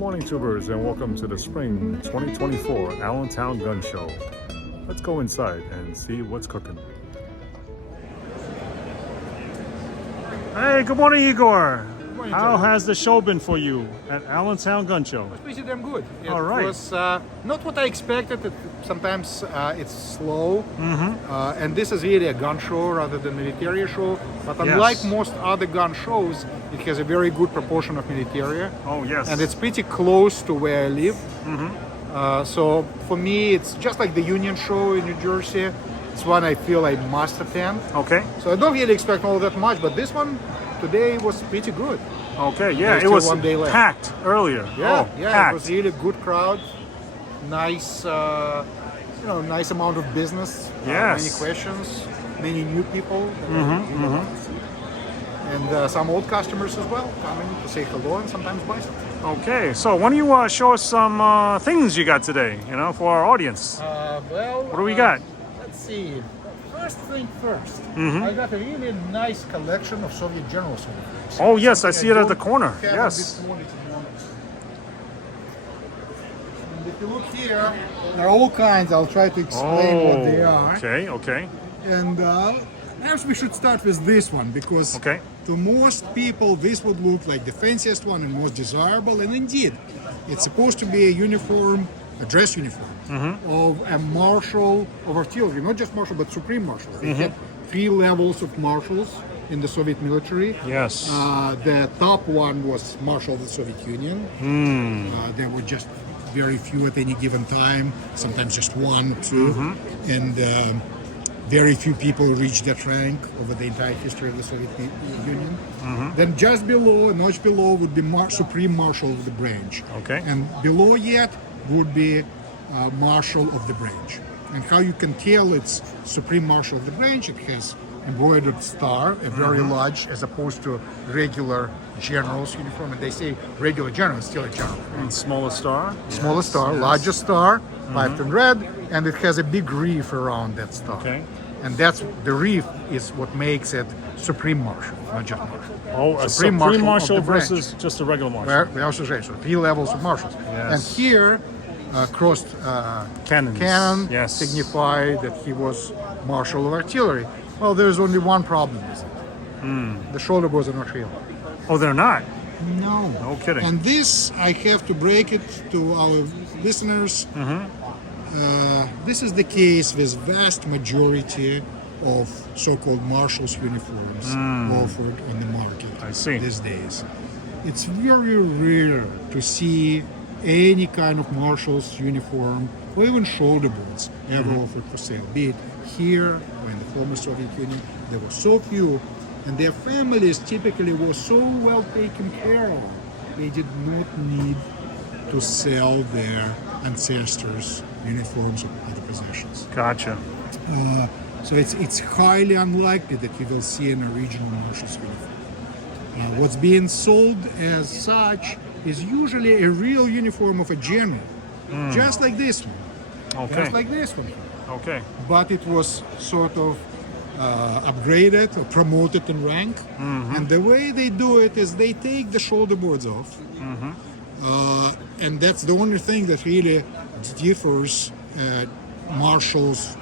morning, tubers, and welcome to the Spring 2024 Allentown Gun Show. Let's go inside and see what's cooking. Hey, good morning, Igor. Morning, How Joe. has the show been for you at Allentown Gun Show? It's pretty damn good. It All right. was not what I expected. Sometimes it's slow, and this is really a gun show rather than military show. But unlike Yes. most other gun shows, it has a very good proportion of military, Oh, yes. and it's pretty close to where I live. So for me, it's just like the Union Show in New Jersey. It's one I feel I must attend. Okay. So I don't really expect all that much, but this one today was pretty good. Okay, yeah, There's it still was one day left. packed earlier. Yeah, oh, yeah, packed. it was really good crowd. Nice, nice amount of business. Yes. Many questions, many new people. And some old customers as well coming to say hello and sometimes buy something. Okay, so why don't you show us some things you got today, for our audience? What do we got? Let's see. First thing first. I got a really nice collection of Soviet generals. Oh, yes, I see it at the don't corner. have at Yes. this moment, to be honest. And if you look here, there are all kinds. I'll try to explain what they are. Okay. And perhaps we should start with this one because Okay. to most people this would look like the fanciest one and most desirable. And indeed, it's supposed to be a uniform, a dress uniform of a marshal of artillery, not just marshal but supreme marshal. They had 3 levels of marshals in the Soviet military. Yes. The top one was Marshal of the Soviet Union. There were just very few at any given time, sometimes just 1 or 2. And very few people reached that rank over the entire history of the Soviet Union. Then just below, a notch below, would be Supreme Marshal of the branch. Okay. And below yet would be Marshal of the branch. And how you can tell it's Supreme Marshal of the branch, it has embroidered star, a very large, as opposed to regular general's uniform. And they say regular general is still a general. And smaller star? Smaller star, larger star, piped in red, and it has a big reef around that star. Okay. And that's the reef is what makes it Supreme Marshal, not just Marshal. Oh, a Supreme Supreme Marshal Marshal of the branch. versus just a regular Marshal. Where we also say so 3 levels of marshals. Yes. And here, crossed Cannons. cannon Yes. signify that he was Marshal of artillery. Well, there's only one problem with it. The shoulder bores are not real. Oh, they're not? No. No kidding. And this, I have to break it to our listeners. This is the case with vast majority of so-called marshals' uniforms offered on the market I see. these days. It's very rare to see any kind of marshal's uniform or even shoulder boards ever offered for sale. Be it here or in the former Soviet Union, there were so few, and their families typically were so well taken care of. They did not need to sell their ancestors' uniforms or other possessions. Gotcha. So it's highly unlikely that you will see an original marshal's uniform. What's being sold as such is usually a real uniform of a general, just like this one, Okay. just like this one. Okay. But it was sort of upgraded or promoted in rank. And the way they do it is they take the shoulder boards off. And that's the only thing that really differs marshals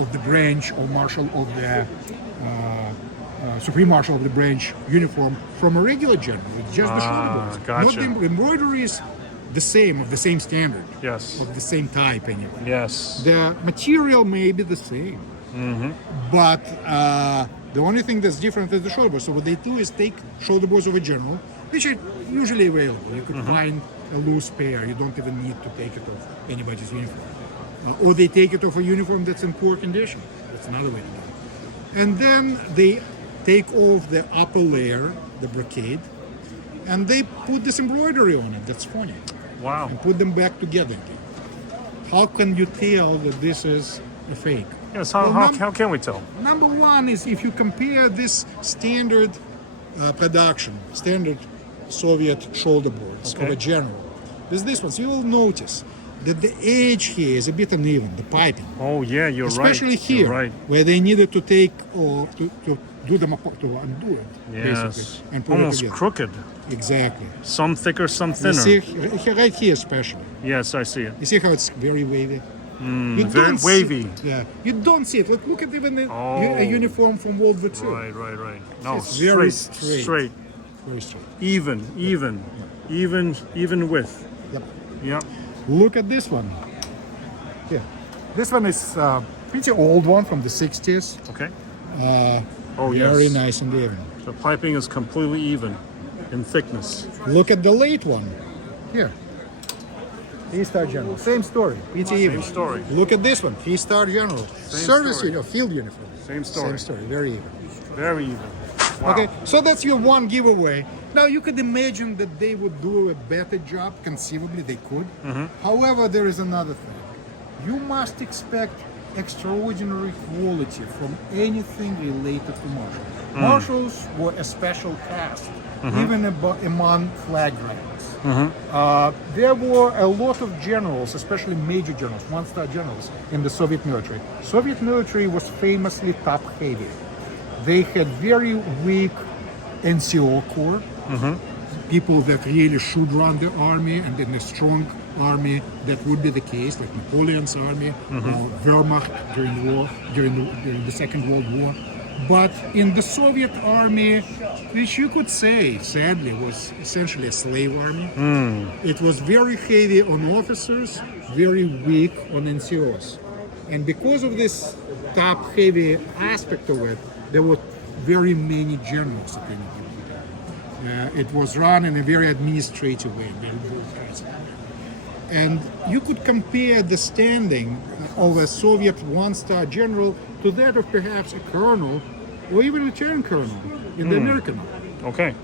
of the branch or marshal of the Supreme Marshal of the branch uniform from a regular general. It's just the shoulder boards. Gotcha. Not the embroidery is the same, of the same standard, Yes. of the same type anyway. Yes. The material may be the same, but the only thing that's different is the shoulder boards. So what they do is take shoulder boards of a general, which are usually available. You could find a loose pair. You don't even need to take it off anybody's uniform. Or they take it off a uniform that's in poor condition. That's another way to do it. And then they take off the upper layer, the brocade, and they put this embroidery on it. That's funny. Wow. And put them back together again. How can you tell that this is a fake? Yes, Well, how can we tell? Number one is if you compare this standard production, standard Soviet shoulder boards of Okay. a general, with this one, so you will notice that the age here is a bit uneven, the piping. Oh yeah, you're Especially right. here, You're right. where they needed to take or to do them apart, to undo it, Yes. basically, and put it Almost together. crooked. Exactly. Some thicker, some You thinner. see, right here especially. Yes, I see it. You see how it's very wavy? You very don't wavy. Yeah, you don't see it. Look at even Oh. a uniform from World War II. Right. No, It's very straight, straight. Very straight. even width. Yep. Yep. Look at this one. Here. This one is pretty old one from the 60s. Okay. Oh, very nice and even. The piping is completely even in thickness. Look at the late one. Here. 3-star general. Same story. Pretty even. Same story. Look at this one. 3-star general. Service story. uniform, field uniform. Same story. Same story. Very even. Very even. Wow. Okay, so that's your one giveaway. Now you could imagine that they would do a better job. Conceivably, they could. However, there is another thing. You must expect extraordinary quality from anything related to marshals. Marshals were a special caste, even among flag ranks. There were a lot of generals, especially major generals, 1-star generals in the Soviet military. Soviet military was famously top-heavy. They had very weak NCO corps, people that really should run the army, and in a strong army that would be the case, like Napoleon's army or Wehrmacht during the Second World War. But in the Soviet army, which you could say, sadly, was essentially a slave army, it was very heavy on officers, very weak on NCOs. And because of this top-heavy aspect of it, there were very many generals at any given time. It was run in a very administrative way, very bureaucratic. And you could compare the standing of a Soviet 1-star general to that of perhaps a colonel or even a lieutenant colonel in the American army. Okay.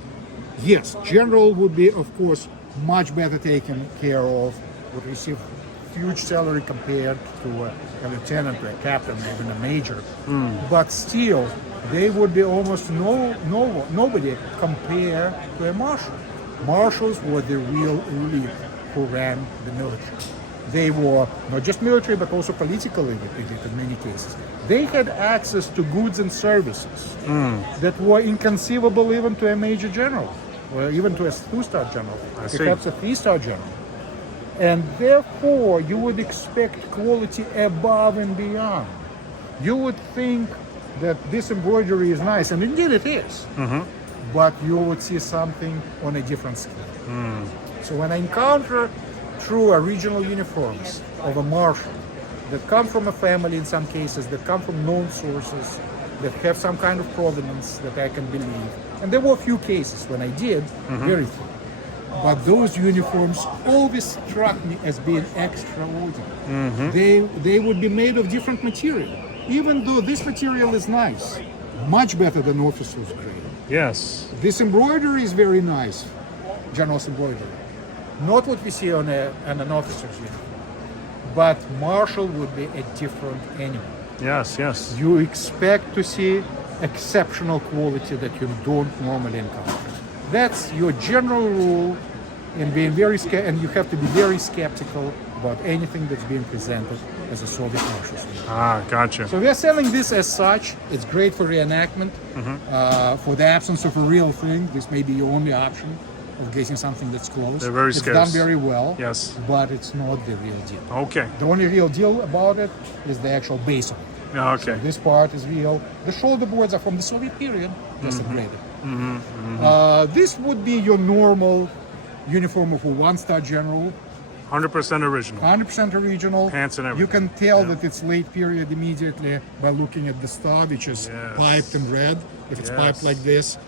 Yes, general would be, of course, much better taken care of, would receive huge salary compared to a lieutenant, or a captain, or even a major. But still, they would be almost nobody compared to a marshal. Marshals were the real elite who ran the military. They were not just military, but also political elite in many cases. They had access to goods and services that were inconceivable even to a major general, or even to a 2-star general, perhaps a 3-star general. And therefore, you would expect quality above and beyond. You would think that this embroidery is nice, and indeed it is, but you would see something on a different scale. So when I encounter true original uniforms of a marshal that come from a family in some cases, that come from known sources, that have some kind of provenance that I can believe, and there were a few cases when I did, very few. But those uniforms always struck me as being extraordinary. They would be made of different material, even though this material is nice, much better than officers' grade. Yes. This embroidery is very nice, general's embroidery. Not what we see on an officer's uniform, but marshal would be a different animal. Yes. You expect to see exceptional quality that you don't normally encounter. That's your general rule in being and you have to be very skeptical about anything that's being presented as a Soviet marshal. Gotcha. So we are selling this as such. It's great for reenactment. For the absence of a real thing, this may be your only option of getting something that's close. They're very scarce. It's done very well. Yes. But it's not the real deal. Okay. The only real deal about it is the actual base of it. Okay. So this part is real. The shoulder boards are from the Soviet period, just upgraded. This would be your normal uniform of a 1-star general. 100% original. 100% original. Pants and everything. You can tell that it's late period immediately by looking at the star, which is piped in red. If it's piped like this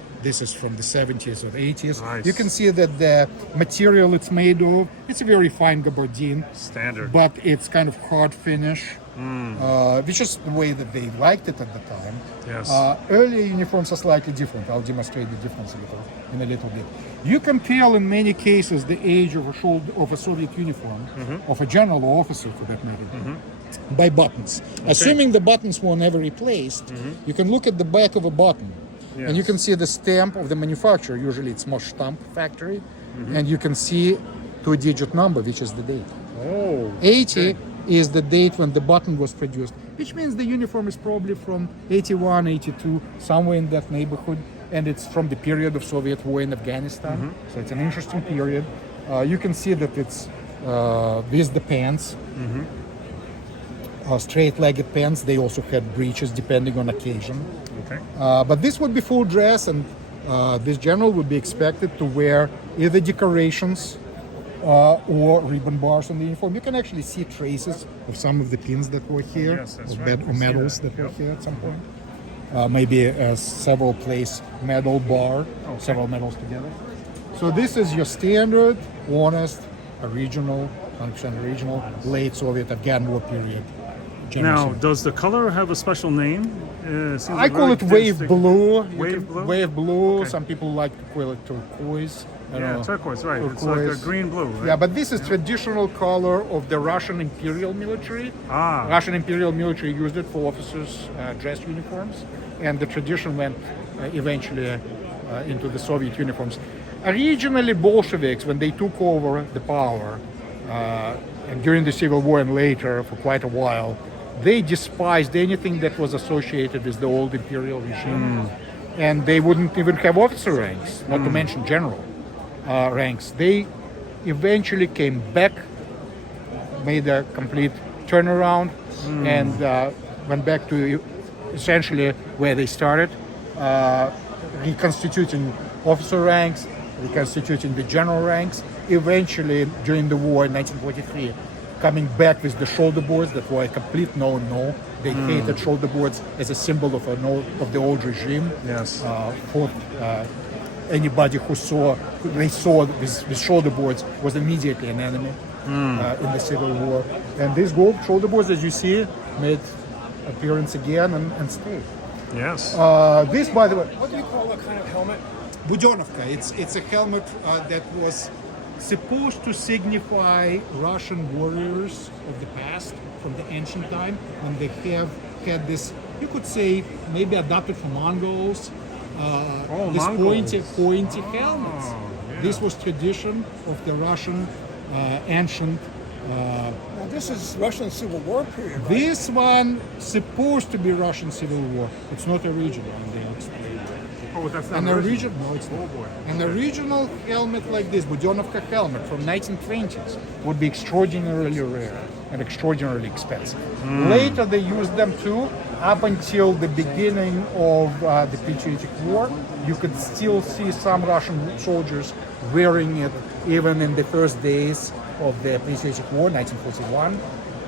is from the 70s or 80s. Nice. You can see that the material it's made of, it's a very fine gabardine. Standard. But it's kind of hard finish, which is the way that they liked it at the time. Yes. Earlier uniforms are slightly different. I'll demonstrate the difference in a little bit. You can tell in many cases the age of a Soviet uniform, of a general or officer for that matter, by buttons. Okay. Assuming the buttons were never replaced, you can look at the back of a button. Yes. And you can see the stamp of the manufacturer. Usually it's Mosh Stamp factory, and you can see 2-digit number, which is the date. Oh. 80 okay. is the date when the button was produced, which means the uniform is probably from 81, 82, somewhere in that neighborhood, and it's from the period of Soviet war in Afghanistan. So it's an interesting period. You can see that it's with the pants, straight-legged pants. They also had breeches depending on occasion. Okay. But this would be full dress, and this general would be expected to wear either decorations or ribbon bars on the uniform. You can actually see traces of some of the pins that were here, Yes, that's or, right. or medals that were Yep. here at some point. Maybe a several place medal bar, several medals together. So this is your standard, honest, original, 100% original, late Soviet Afghan war period. Now, genocide. does the color have a special name? Seems I like call very it wave distinct. blue. Wave blue? Wave blue. Okay. Some people like to call it turquoise. I don't Yeah, know. turquoise, right. It's like a Turquoise. green blue, right? Yeah, but this is traditional color of the Russian Imperial military. Ah. Russian Imperial military used it for officers' dress uniforms, and the tradition went eventually into the Soviet uniforms. Originally, Bolsheviks, when they took over the power, and during the Civil War and later for quite a while, they despised anything that was associated with the old imperial regime, and they wouldn't even have officer ranks, not to mention general ranks. They eventually came back, made a complete turnaround, and went back to essentially where they started, reconstituting officer ranks, reconstituting the general ranks. Eventually, during the war in 1943, coming back with the shoulder boards that were a complete no-no. They hated shoulder boards as a symbol of of the old regime. Yes. For anybody who they saw with shoulder boards was immediately an enemy in the Civil War. And these gold shoulder boards, as you see, made appearance again and stayed. Yes. This, by the way, What do you call that kind of helmet? Budenovka. It's a helmet that was supposed to signify Russian warriors of the past, from the ancient time, when they have had this, you could say, maybe adopted from Mongols, this Mongols. pointy helmets. yeah. This was tradition of the Russian ancient. Now this is Russian Civil War period. Right? This one supposed to be Russian Civil War. It's not original, and they'll explain. Oh, that's not An original. original, no, it's not. Oh boy. An original helmet like this, Budenovka helmet from 1920s, would be extraordinarily rare and extraordinarily expensive. Later they used them too. Up until the beginning of the Patriotic War, you could still see some Russian soldiers wearing it even in the first days of the Patriotic War, 1941.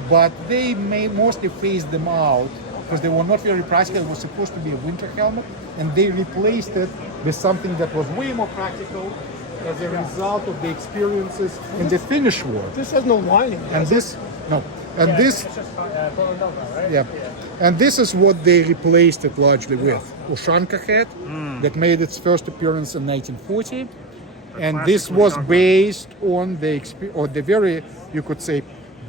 But they mostly phased them out because they were not very practical. It was supposed to be a winter helmet, and they replaced it with something that was way more practical as a result of the experiences in the Finnish War. This has no lining. And this, no, and this, It's just right? yeah, and this is what they replaced it largely with. Ushanka hat that made its first appearance in 1940, and classic this was Ushanka. based on the very, you could say,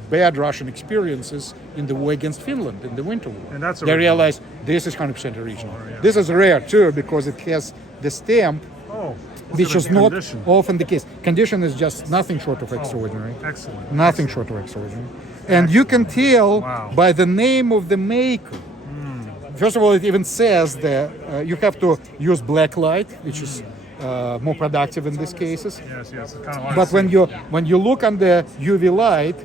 bad Russian experiences in the war against Finland in the Winter War. And that's they original. realized this is 100% original. yeah. This is rare too because it has the stamp, Oh. which look is at the not condition. often the case. Condition is just nothing short of extraordinary. Excellent. Nothing short of extraordinary. And you can tell Wow. by the name of the maker. First of all, it even says that you have to use black light, which is more productive in these cases. Yes, yes. Kind of hard But to see. when you look on the UV light,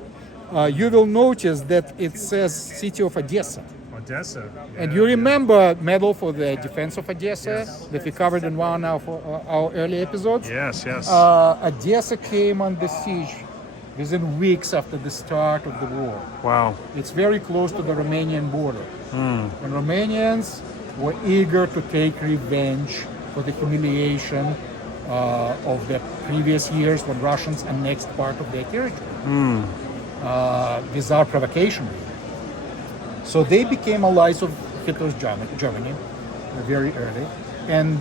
you will notice that it says City of Odessa. Odessa. And Yeah, you yeah. remember medal for the defense of Odessa that we covered in one of our early episodes? Yes, yes. Odessa came under siege within weeks after the start of the war. Wow. It's very close to the Romanian border. And Romanians were eager to take revenge for the humiliation of the previous years when Russians annexed part of their territory without provocation. So they became allies of Hitler's Germany very early and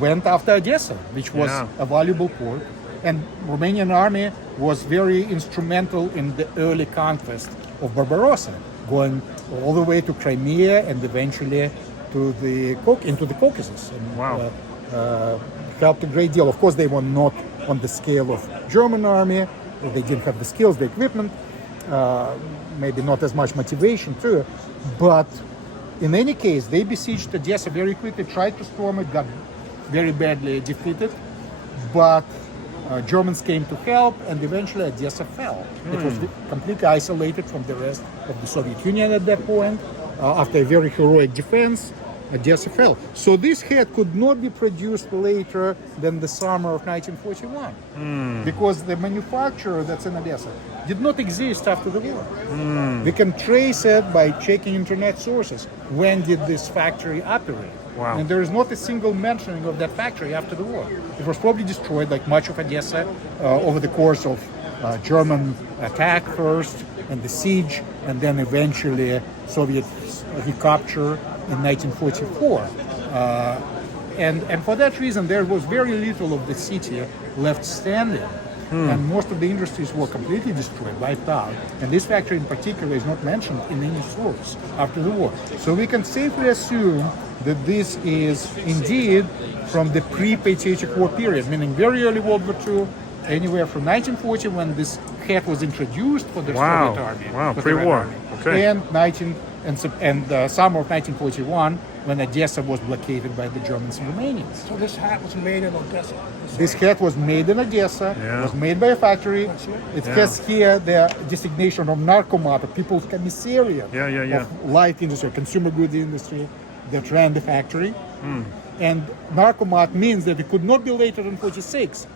went after Odessa, which was Yeah. a valuable port. And Romanian army was very instrumental in the early conquest of Barbarossa, going all the way to Crimea and eventually to into the Caucasus. And, Wow. helped a great deal. Of course, they were not on the scale of German army, they didn't have the skills, the equipment, maybe not as much motivation too. But in any case, they besieged Odessa very quickly, tried to storm it, got very badly defeated. But Germans came to help, and eventually Odessa fell. It was completely isolated from the rest of the Soviet Union at that point. After a very heroic defense, Odessa fell. So this head could not be produced later than the summer of 1941, because the manufacturer that's in Odessa did not exist after the war. We can trace it by checking internet sources. When did this factory operate? Wow. And there is not a single mentioning of that factory after the war. It was probably destroyed, like much of Odessa, over the course of German attack first, and the siege, and then eventually Soviet recapture in 1944. And for that reason, there was very little of the city left standing. And most of the industries were completely destroyed, wiped out. And this factory in particular is not mentioned in any source after the war. So we can safely assume that this is indeed from the pre-Patriotic War period, meaning very early World War II, anywhere from 1940, when this hat was introduced for the Soviet Army. Wow, for the Red pre-war. Army. Okay. And summer of 1941, when Odessa was blockaded by the Germans and Romanians. So this hat was made in Odessa. This hat was made in Odessa, was made by a factory. It has here the designation of Narkomat, a People's Commissariat of light industry, consumer goods industry that ran the factory. And Narkomat means that it could not be later than 46,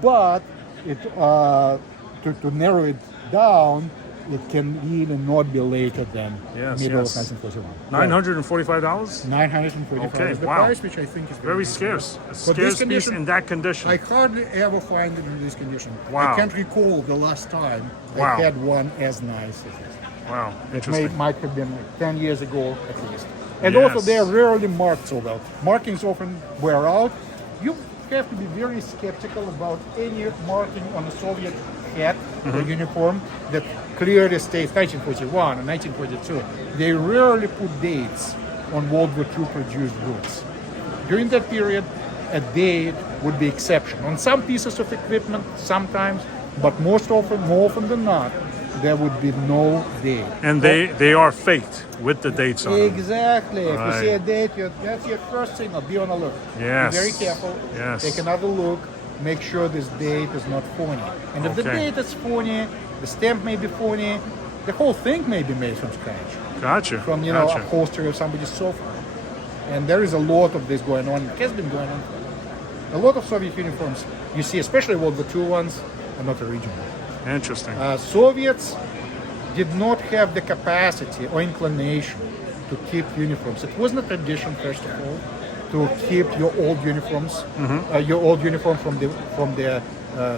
but it, to narrow it down, it can really not be later than middle of 1941. $945? $945 Okay, is the wow. price, which I think is Very scarce. A But this scarce piece condition- in that condition. I hardly ever find it in this condition. Wow. I can't recall the last time Wow. I had one as nice as this. Wow, It interesting. might have been like 10 years ago at least. And Yes. also they are rarely marked so well. Markings often wear out. You have to be very skeptical about any marking on a Soviet hat or uniform that clearly states 1941 or 1942. They rarely put dates on World War II produced goods. During that period, a date would be exception. On some pieces of equipment, sometimes, but most often, more often than not, there would be no date. And they are faked with the dates on them. Exactly. If you see a Right. date, that's your first thing. Be on alert. Yes. Be very careful. Yes. Take another look. Make sure this date is not phony. And if the Okay. date is phony, the stamp may be phony, the whole thing may be made from scratch. Gotcha. From gotcha. upholstery of somebody's sofa. And there is a lot of this going on. It has been going on for a long time. A lot of Soviet uniforms you see, especially World War II ones, are not original. Interesting. Soviets did not have the capacity or inclination to keep uniforms. It wasn't a tradition, first of all, to keep your old uniforms, your old uniform from the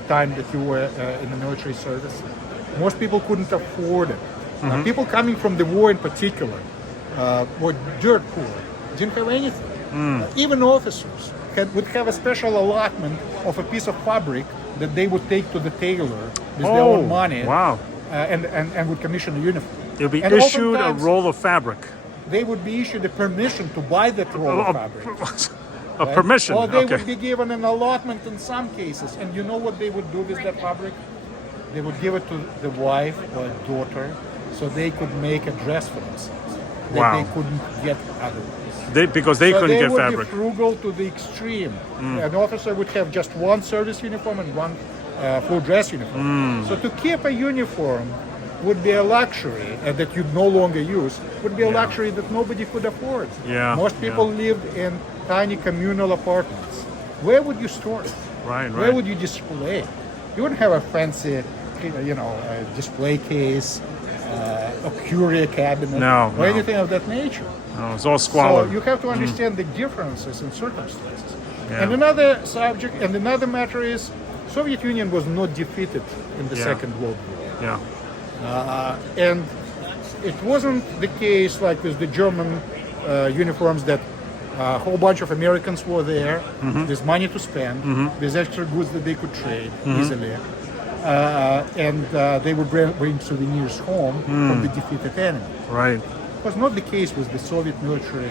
time that you were in the military service. Most people couldn't afford it. People coming from the war in particular were dirt poor, didn't have anything. Even officers would have a special allotment of a piece of fabric that they would take to the tailor with their own money. Wow. And would commission a uniform. They'll be And issued a oftentimes roll of fabric. They would be issued a permission to buy that roll of fabric. A right? permission. Or they okay. would be given an allotment in some cases. And you know what they would do with that fabric? They would give it to the wife or daughter so they could make a dress for themselves that Wow. they couldn't get otherwise. Because they So couldn't they get would fabric. be frugal to the extreme. An officer would have just one service uniform and one full dress uniform. So to keep a uniform would be a luxury that you'd no longer use, would be a luxury that nobody could afford. Yeah, Most people lived in tiny communal apartments. Where would you store it? Right, Where right. would you display it? You wouldn't have a fancy, display case, a curio cabinet, No, or no. anything of that nature. No, it's all squalor. So you have to understand the differences in circumstances. Yeah. And another subject, and another matter is, Soviet Union was not defeated in the Second World War. Yeah. And it wasn't the case like with the German uniforms that a whole bunch of Americans were there with money to spend, with extra goods that they could trade easily. And they would bring souvenirs home from the defeated enemy. Right. was not the case with the Soviet military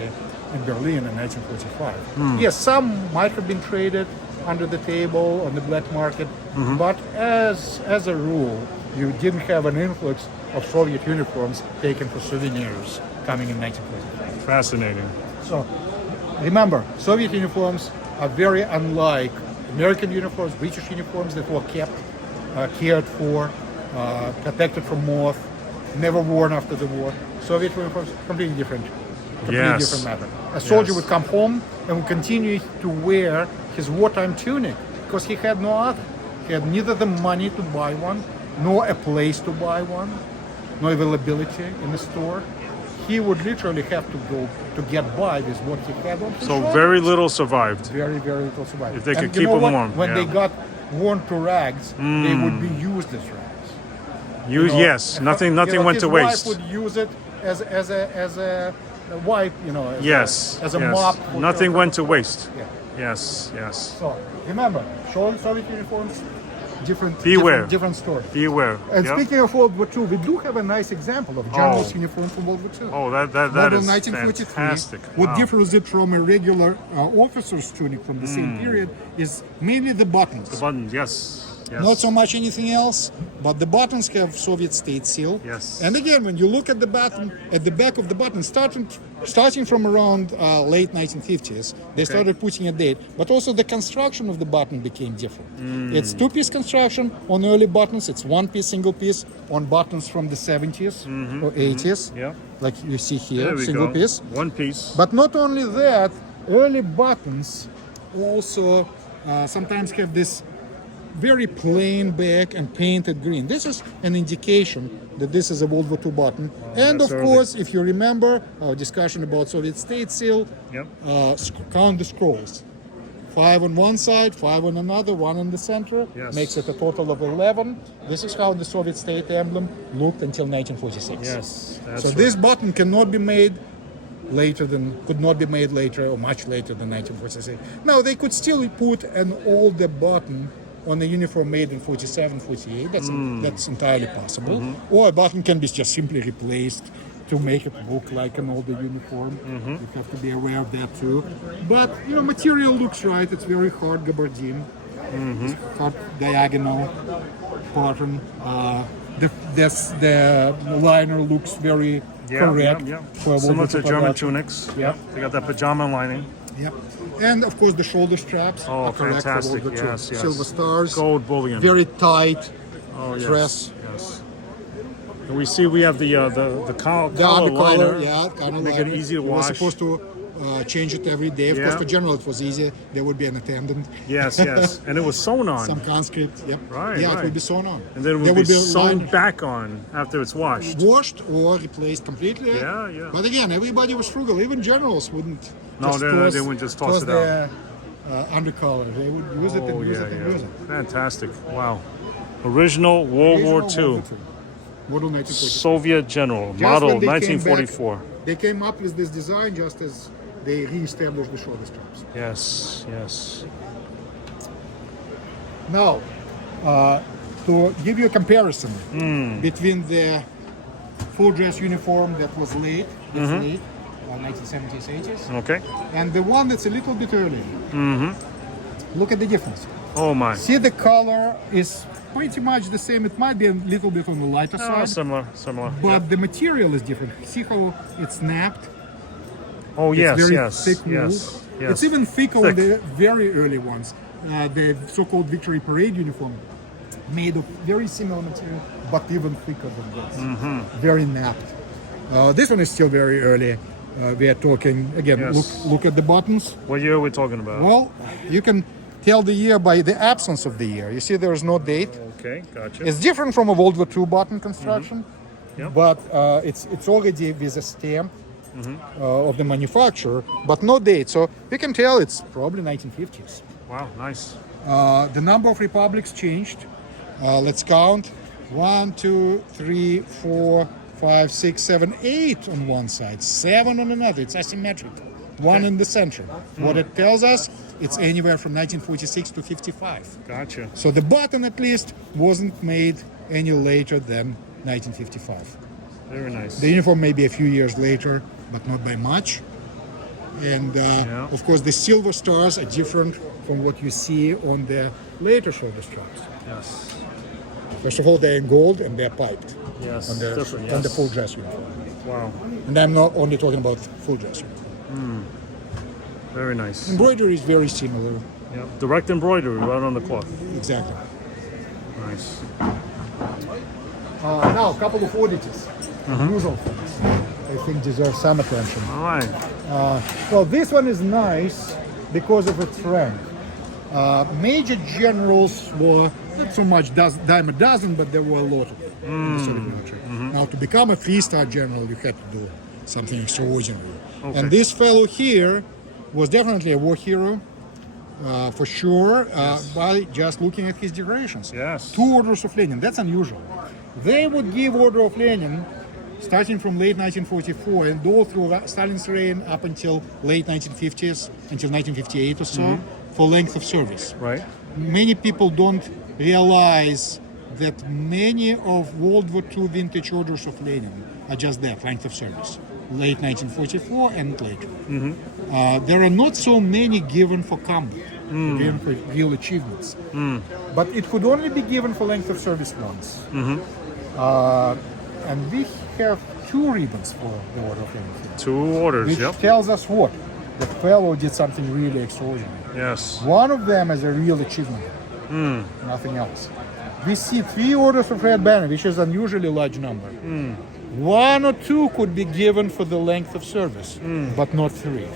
in Berlin in 1945. Yes, some might have been traded under the table on the black market, but as a rule, you didn't have an influx of Soviet uniforms taken for souvenirs coming in 1945. Fascinating. So remember, Soviet uniforms are very unlike American uniforms, British uniforms that were kept, cared for, protected from moth, never worn after the war. Soviet uniforms, completely different. Completely different matter. A soldier would come home and would continue to wear his wartime tunic because he had no other. He had neither the money to buy one, nor a place to buy one, no availability in the store. He would literally have to go to get by with what he had on his So shoulders. very little survived. Very, very little survived. If they could you keep know them what? warm, When they yeah. got worn to rags, they would be used as rags. You, know, yes, nothing went to waste. His wife would use it as a wipe, as Yes, as a yes. mop. for- Nothing went to waste. Yeah. Yes, yes. So remember, showing Soviet uniforms, Beware. different story. Be aware. And yeah? speaking of World War II, we do have a nice example of general's Oh. uniform from World War II. Oh, that Model is 1943. fantastic. What Wow. differs it from a regular officer's tunic from the same period is mainly the buttons. The buttons, yes. Yes. Not so much anything else, but the buttons have Soviet state seal. Yes. And again, when you look at the button, at the back of the button, starting from around late 1950s, they started putting a date. But also the construction of the button became different. It's two-piece construction on early buttons. It's one-piece, single piece on buttons from the 70s or 80s, Yeah. like you see here, There we single go. piece. One piece. But not only that, early buttons also sometimes have this very plain back and painted green. This is an indication that this is a World War II button. And of that's early. course, if you remember our discussion about Soviet state seal, Yep. count the scrolls. 5 on one side, 5 on another, 1 in the center, Yes. makes it a total of 11. This is how the Soviet state emblem looked until 1946. Yes. That's So right. this button could not be made later or much later than 1946. Now they could still put an older button on a uniform made in 47, 48. That's entirely possible. Or a button can be just simply replaced to make it look like an older uniform. You have to be aware of that too. But material looks right. It's very hard gabardine, it's hard diagonal pattern. The liner looks very correct. for a Similar World to War II German production. tunics. Yeah. They got that pajama lining. Yeah, and of course the shoulder straps Oh, are correct for fantastic. World War II. Yes, yes. Silver stars, Gold bullion. very tight oh, yes. dress. Yes. And we see we have the collar The undercollar, liner. yeah, kind of Make it easy to We were wash. supposed to change it every day. Of Yeah. course, for general it was easy. There would be an attendant, Yes, yes. And it was sewn on. some conscript. Yep. Right, Yeah, right. it would be sewn on. And then it there would be a sewn line back on after it's washed. washed or replaced completely. Yeah, yeah. But again, everybody was frugal. Even generals wouldn't. No, just they wouldn't just toss it their, undercollar. They would use it Oh, and use yeah, it and yeah. use it. Fantastic. Wow. Original World War II. Model 1944. Soviet General. Just Model when they came 1944. back, they came up with this design just as they re-established the shoulder straps. Yes, yes. Now, to give you a comparison Hmm. between the full dress uniform that was late, Mm-hmm. 1970s, 80s, Okay. and the one that's a little bit earlier. Look at the difference. Oh my. See, the color is pretty much the same. It might be a little bit on the lighter Oh, side, similar. but the material is different. See how it's snapped? Oh It's yes, very yes, thick wool. yes, yes. It's even thicker on Thick. the very early ones. The so-called Victory Parade uniform, made of very similar material, but even thicker than this. Mm-hmm. Very napped. This one is still very early. We are talking again. Yes. Look at the buttons. What year are we talking about? Well, you can tell the year by the absence of the year. You see, there is no date. Okay, gotcha. It's different from a World War II button construction, Yep. but it's already with a stamp of the manufacturer, but no date. So you can tell it's probably 1950s. Wow, nice. The number of republics changed. Let's count. 1, 2, 3, 4, 5, 6, 7, 8 on one side, 7 on another. It's asymmetric. One in the center. What it tells us, it's anywhere from 1946 to 55. Gotcha. So the button at least wasn't made any later than 1955. Very nice. The uniform may be a few years later, but not by much. And of course, the silver stars are different from what you see on the later shoulder straps. Yes. First of all, they're in gold and they're piped Yes. on the, Different. on the Yes. full dress uniform. Wow. And I'm not only talking about full dress uniform. Very nice. Embroidery is very similar. Yep. Direct embroidery right on the cloth. Exactly. Nice. Now, a couple of oddities. Unusual things. I think deserve some attention. All right. Well, this one is nice because of its rank. Major generals were not so much dime a dozen, but there were a lot of them in the Soviet military. Now, to become a 3-star general, you had to do something extraordinary. Okay. And this fellow here was definitely a war hero, for sure, by just looking at his decorations. Yes. 2 orders of Lenin, that's unusual. They would give Order of Lenin starting from late 1944 and all through Stalin's reign up until late 1950s, until 1958 or so, for length of service. Right. Many people don't realize that many of World War II vintage orders of Lenin are just that, length of service, late 1944 and later. There are not so many given for combat, given for real achievements, but it could only be given for length of service once. And we have 2 ribbons for the Order of Lenin here, 2 orders. which Yep. tells us what? The fellow did something really extraordinary. Yes. One of them is a real achievement, nothing else. We see 3 orders of Red Banner, which is an unusually large number. 1 or 2 could be given for the length of service, but not 3.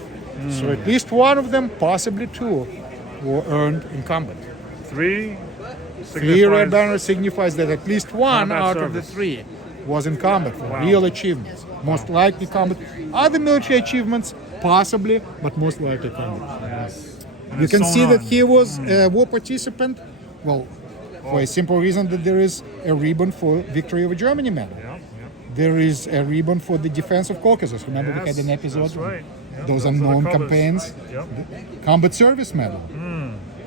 So at least one of them, possibly 2, were earned in combat. 3. 3 Red Banner signifies that at least one Combat out of the service. 3 was in combat for Wow. real achievements. Most likely combat. Other military achievements, possibly, but most likely combat. Yes. And You it's can sewn see that on. he was a war participant, well, for a simple reason that there is a ribbon for Victory over Germany medal. Yeah. Yeah. There is a ribbon for the defense of Caucasus. Remember we had Yes, an episode that's on right. Yep, those those are the unknown colours. campaigns. Yep. Combat service medal.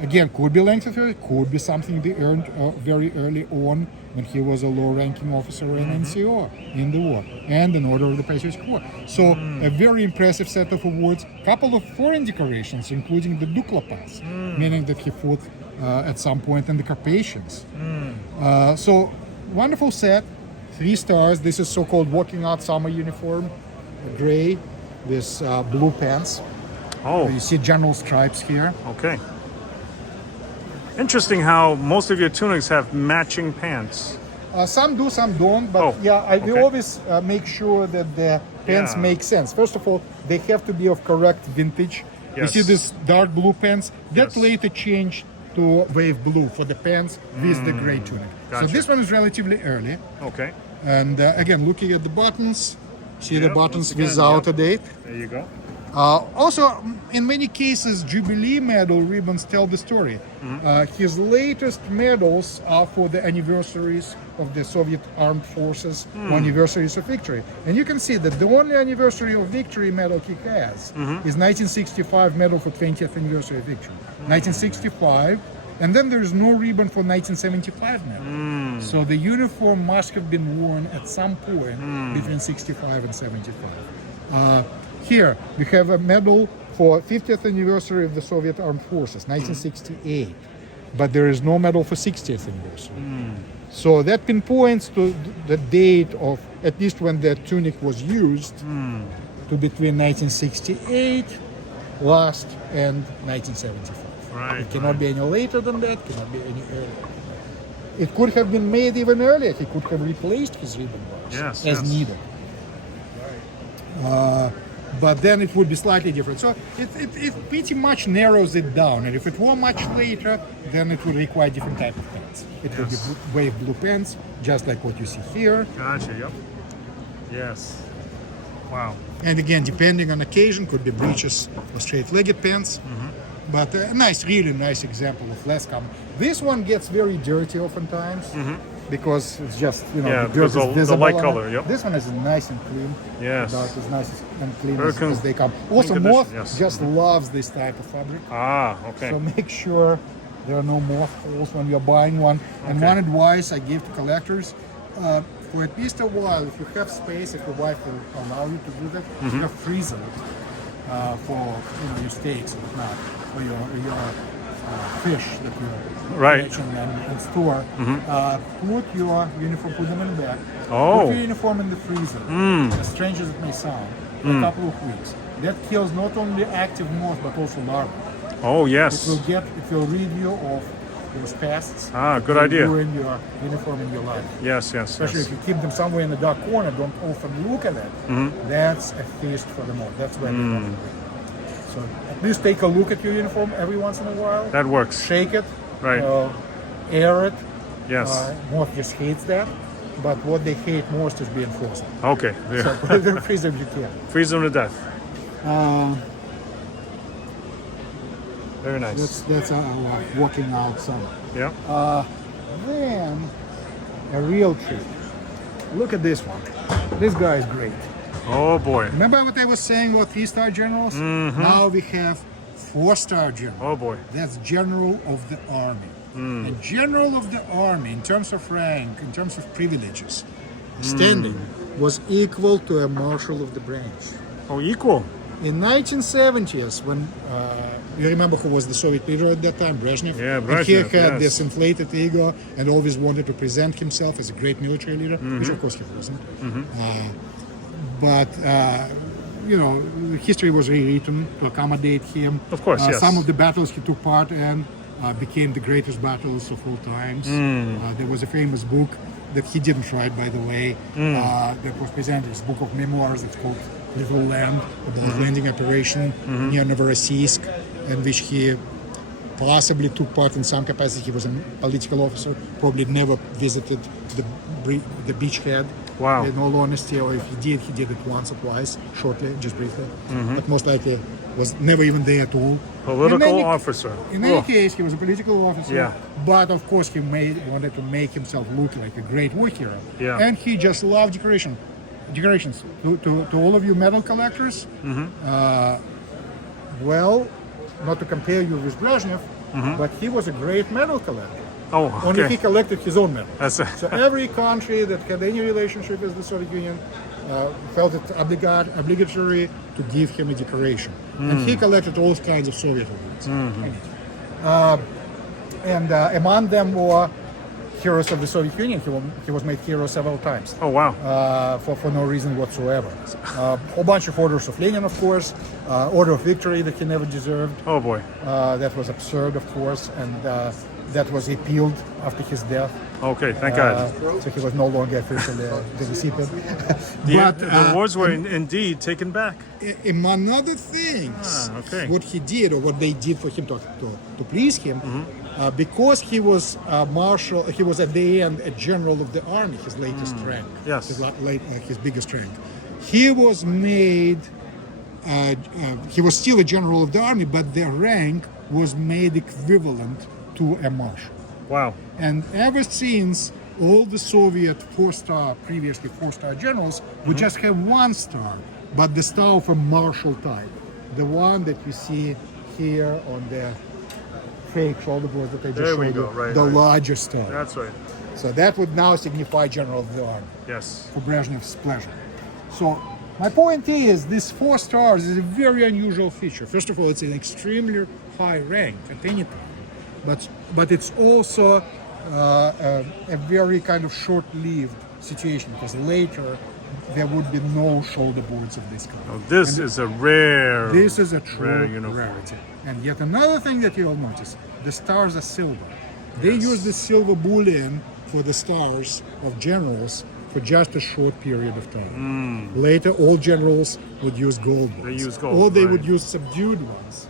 Again, could be length of service, could be something he earned very early on when he was a low-ranking officer in NCO in the war, and an Order of the Patriotic Corps. So a very impressive set of awards. Couple of foreign decorations, including the Dukla Pass, meaning that he fought at some point in the Carpathians. So wonderful set, 3 stars. This is so-called walking out summer uniform, gray with blue pants. Oh. You see general stripes here. Okay. Interesting how most of your tunics have matching pants. Some do, some don't, but Oh, we okay. always make sure that the pants Yeah. make sense. First of all, they have to be of correct vintage. You Yes. see this dark blue pants? That Yes. later changed to wave blue for the pants with the gray tunic. Gotcha. So this one is relatively early. Okay. And again, looking at the buttons, see the Yep, buttons once again, without yep. a date. There you go. Also, in many cases, Jubilee medal ribbons tell the story. His latest medals are for the anniversaries of the Soviet armed forces, or anniversaries of victory. And you can see that the only anniversary of victory medal he has is 1965 medal for 20th anniversary of victory. 1965, and then there is no ribbon for 1975 medal. So the uniform must have been worn at some point between 65 and 75. Here, we have a medal for 50th anniversary of the Soviet Armed Forces, 1968. But there is no medal for 60th anniversary. So that pinpoints to the date of, at least when the tunic was used, to between 1968 last and 1975. Right. It cannot be any later than that, cannot be any earlier. It could have been made even earlier. He could have replaced his ribbon bars Yes, as yes. needed. But then it would be slightly different. So it pretty much narrows it down. And if it were much later, then it would require different type of pants. It would be Yes. wave blue pants, just like what you see here. Gotcha. Yep. Yes. Wow. And again, depending on occasion, could be breeches or straight-legged pants. But a nice, really nice example of less common. This one gets very dirty oftentimes because it's just, Yeah, the dirt because is of the visible light on it. color, yep. This one is nice and clean. Yes. About as nice and clean Very as they come. Also, condition, moth yes. just loves this type of fabric. Ah, okay. So make sure there are no moth holes when you're buying one. And Okay. one advice I give to collectors, for at least a while, if you have space, if your wife will allow you to do that, you have freezer for your steaks and whatnot, or your fish that you Right. catch and store. Put your uniform, put them in the bag. Oh. Put your uniform in the freezer. As strange as it may sound, for a couple of weeks. That kills not only active moths but also larvae. Oh, It yes. will rid you of those pests. Ah, good Will idea. ruin your uniform in your life. Yes, yes, Especially yes. if you keep them somewhere in the dark corner, don't often look at it. That's a feast for the moth. That's where they want to be. So at least take a look at your uniform every once in a while. That works. Shake it. Right. Air it. Yes. Moth just hates that. But what they hate most is being frozen. Okay. Yeah. So put it in the freezer if you can. Freeze them to death. Very nice. That's walking out summer. Yeah. Then a real treat. Look at this one. This guy is great. Oh boy. Remember what I was saying about 3-star generals? Now we have 4-star general. Oh boy. That's general of the army. A general of the army, in terms of rank, in terms of privileges, standing, was equal to a marshal of the branch. Oh, equal. In 1970s, when you remember who was the Soviet leader at that time, Brezhnev? Yeah, And Brezhnev, he had yes. this inflated ego and always wanted to present himself as a great military leader, which of course he wasn't. But history was rewritten to accommodate him. Of course, yes. Some of the battles he took part in became the greatest battles of all times. There was a famous book that he didn't write, by the way, that was presented. It's a book of memoirs. It's called Little Land, about landing operation near Novorossiysk, in which he possibly took part in some capacity. He was a political officer, probably never visited the beachhead. Wow. In all honesty, or if he did it once or twice, shortly, just briefly. But most likely was never even there at all. Political officer. In any case, he was a political officer. Yeah. But of course, he wanted to make himself look like a great war hero. Yeah. And he just loved decorations. To all of you medal collectors, well, not to compare you with Brezhnev, but he was a great medal collector. Oh, Only he okay. collected his own medals. That's a, So every country that had any relationship with the Soviet Union felt it obligatory to give him a decoration. And he collected all kinds of Soviet awards. And among them were heroes of the Soviet Union. He was made hero several times. oh wow. For no reason whatsoever. A whole bunch of orders of Lenin, of course, Order of Victory that he never deserved. Oh boy. That was absurd, of course, and that was repealed after his death. Okay, thank God. So he was no longer officially the recipient. The awards were indeed taken back. Among other things, okay. what he did or what they did for him to please him, because he was a marshal, he was at the end a general of the army, his latest rank, Yes. his biggest rank. He was made, he was still a general of the army, but the rank was made equivalent to a marshal. Wow. And ever since, all the Soviet previously 4-star generals would just have 1 star, but the star of a marshal type. The one that you see here on the fake shoulder boards that I just There we showed go, you, right, the right. larger star. That's right. So that would now signify general of the army, Yes. for Brezhnev's pleasure. So my point is, this 4 stars is a very unusual feature. First of all, it's an extremely high rank at any time, but it's also a very kind of short-lived situation, because later there would be no shoulder boards of this kind. Oh, this is a rare. This is a rare true uniform. rarity. And yet another thing that you'll notice, the stars are silver. They use the silver bullion for the stars of generals for just a short period of time. Later, all generals would use gold ones. They use gold, Or they right. would use subdued ones.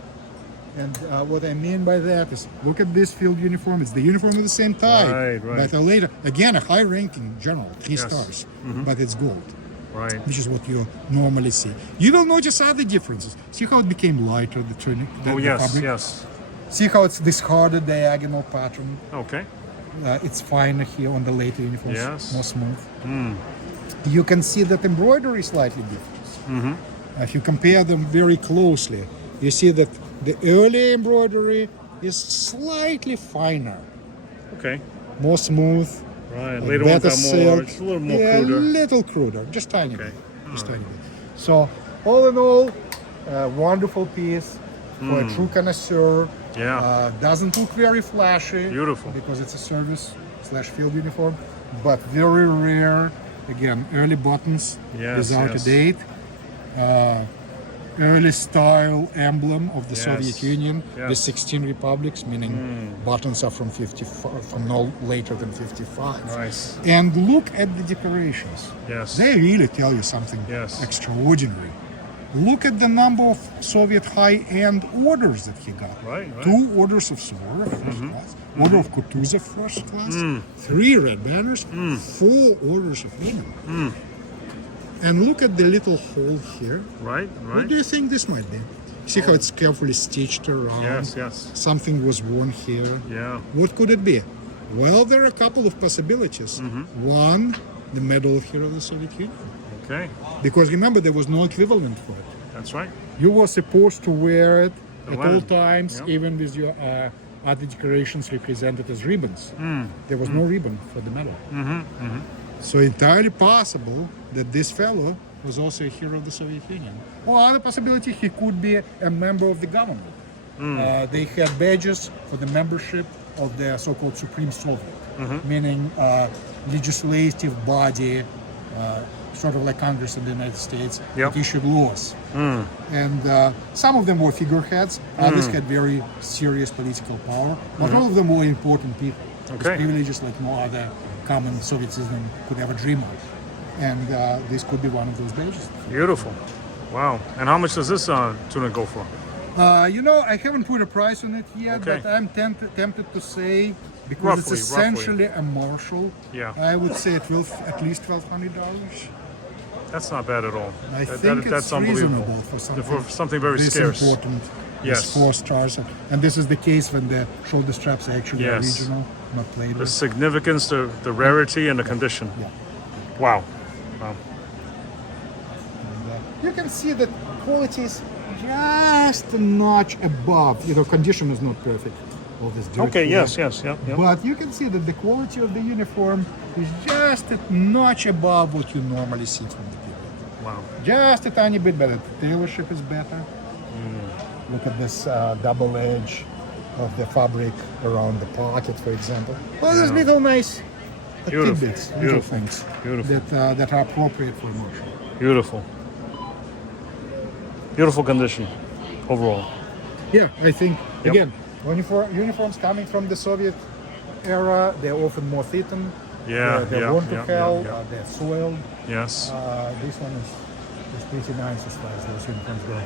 And what I mean by that is, look at this field uniform. It's the uniform of the same type. Right, right. But later, again, a high-ranking general, 3 Yes. stars, but it's gold, Right. which is what you normally see. You will notice other differences. See how it became lighter, the tunic, Oh the yes, fabric? yes. See how it's this harder diagonal pattern. Okay. It's finer here on the later uniforms, Yes. more smooth. You can see that embroidery is slightly different. If you compare them very closely, you see that the early embroidery is slightly finer, Okay. more smooth, Right. like Later on, better got more. silk. It's a little more Yeah, cruder. a little cruder, just tiny Okay. bit, just tiny bit. So all in all, a wonderful piece for a true connoisseur. Yeah. Doesn't look very flashy. Beautiful. Because it's a service/field uniform, but very rare. Again, early buttons Yes, without yes. a date. Early style emblem of the Yes. Soviet Union, the Yes. 16 republics, meaning buttons are from 55, from no later than 55. Nice. And look at the decorations. Yes. They really tell you something Yes. extraordinary. Look at the number of Soviet high-end orders that he got. Right, right. 2 orders of Suvorov, first class. Order of Kutuzov, first class. 3 red banners. 4 orders of Lenin. And look at the little hole here. Right, What right. do you think this might be? See how it's carefully stitched around? Yes, yes. Something was worn here. Yeah. What could it be? Well, there are a couple of possibilities. One, the Medal of Hero of the Soviet Union. Okay. Because remember, there was no equivalent for it. That's right. You were supposed to wear it The at all Lenin. times, Yeah. even with your other decorations represented as ribbons. There was no ribbon for the medal. So entirely possible that this fellow was also a hero of the Soviet Union. Or other possibility, he could be a member of the government. They had badges for the membership of the so-called Supreme Soviet, meaning legislative body, sort of like Congress in the United States, Yep. that issued laws. And some of them were figureheads, others had very serious political power, but all of them were important people with Okay. privileges like no other common Soviet citizen could ever dream of. And this could be one of those badges. Beautiful. Wow. And how much does this tunic go for? I haven't put a price on it yet, Okay. but I'm tempted to say, because Roughly, it's essentially a marshal, Yeah. I would say it will at least $1,200. That's not bad at all. I think that's it's unbelievable. reasonable for something, very this scarce. important. Yes. Yes. 4 stars, and this is the case when the shoulder straps are actually Yes. original, not played The with. significance, the rarity, and the condition. Yeah. Wow. Wow. You can see that quality is just a notch above. Condition is not perfect. All this dirt Okay. here. Yes. Yes. Yep. Yep. But you can see that the quality of the uniform is just a notch above what you normally see from the people. Wow. Just a tiny bit better. The tailorship is better. Look at this double edge of the fabric around the pocket, for example. Well, there's little nice Beautiful. tidbits, little Beautiful. things Beautiful. that are appropriate for a marshal. Beautiful. Beautiful condition overall. Yeah, I think, Yep. again, uniforms coming from the Soviet era, they're often more thickened. Yeah. They're yeah, worn to yeah, hell, yeah, they're soiled. Yes. This one is pretty nice as far as those uniforms go.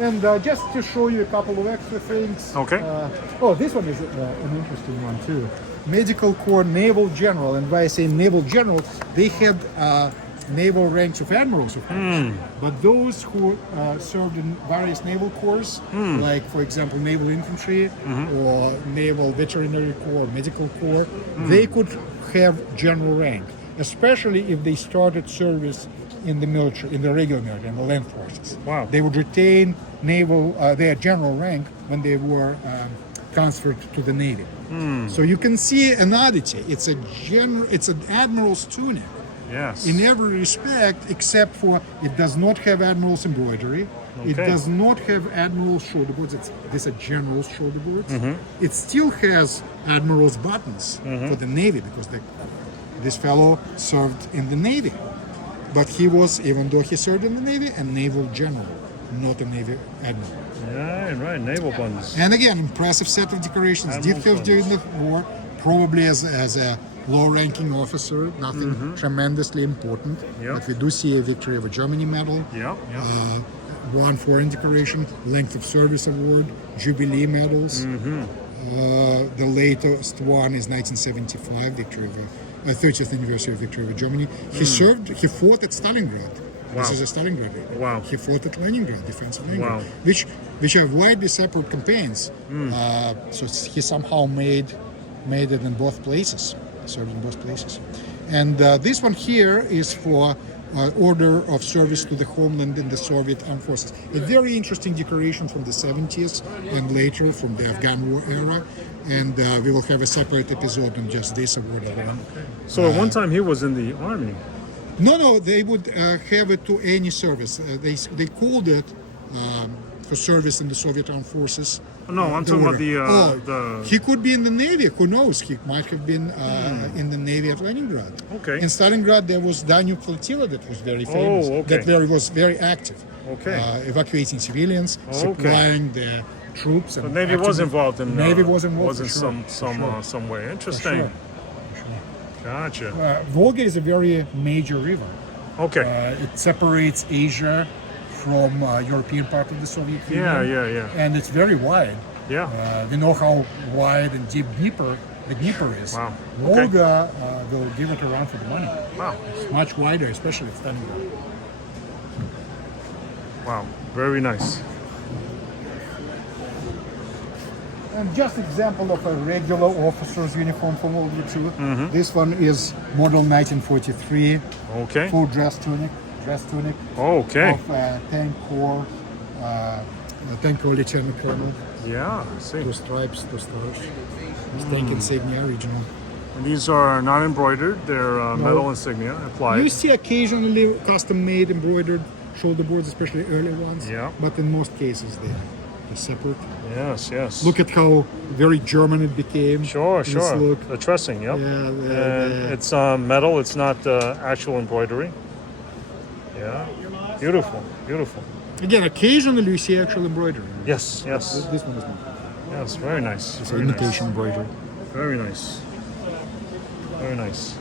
And just to show you a couple of extra things. Okay. This one is an interesting one too. Medical Corps Naval General, and by saying Naval General, they had naval ranks of admirals, of course. But those who served in various naval corps, like for example Naval Infantry or Naval Veterinary Corps, Medical Corps, they could have general rank, especially if they started service in the military, in the regular military, in the land forces. Wow. They would retain their general rank when they were transferred to the Navy. So you can see an oddity. It's an admiral's tunic Yes. in every respect, except for it does not have admiral's embroidery. It Okay. does not have admiral's shoulder boards. These are general's shoulder boards. It still has admiral's buttons for the Navy because this fellow served in the Navy. But he was, even though he served in the Navy, a naval general, not a Navy admiral. Right. Naval buttons. And again, impressive set of decorations. Did Admiral have during the war, probably as a low-ranking officer, nothing tremendously important. Yep. But we do see a victory of a Germany medal, Yep. Yep. one foreign decoration, length of service award, Jubilee medals. The latest one is 1975 victory of 30th anniversary of victory over Germany. He fought at Stalingrad. Wow. This is a Stalingrad area. Wow. He fought at Leningrad, defense of Leningrad, Wow. which are widely separate campaigns. So he somehow made it in both places, served in both places. And this one here is for Order of Service to the Homeland in the Soviet Armed Forces. A very interesting decoration from the 70s and later from the Afghan War era. And we will have a separate episode on just this award alone. So at one time he was in the army. No, they would have it to any service. They called it for service in the Soviet Armed Forces. No, I'm The talking order. about the. He could be in the Navy. Who knows? He might have been in the Navy at Leningrad. Okay. In Stalingrad, there was Danube flotilla that was very famous. okay. That was very active. Okay. Evacuating civilians, Okay. supplying the troops. And The Navy was involved in. Navy was involved in for sure. some way. Interesting. Sure. Gotcha. Volga is a very major river. Okay. It separates Asia from European part of the Soviet Union. Yeah. And it's very wide. Yeah. We know how wide and deep the Dnieper is. Wow. Okay. Volga will give it a run for the money. Wow. It's much wider, especially at Stalingrad. Wow. Very nice. And just example of a regular officer's uniform from World War II. This one is model 1943, Okay. full dress tunic Okay. of tank corps, lieutenant colonel. Yeah. I see. Two stripes, two stars. It's tank insignia, original. And these are not embroidered. They're metal insignia applied. You see occasionally custom-made embroidered shoulder boards, especially early ones. Yeah. But in most cases, they're separate. Yes. Look at how very German it became. Sure. This look. The trussing. Yep. Yeah, And it's metal. It's not actual embroidery. Yeah. Beautiful. Again, occasionally you see actual embroidery. Yes. This one is not. Yes. Very nice. It's Very imitation embroidery. Nice. Very nice. Very nice.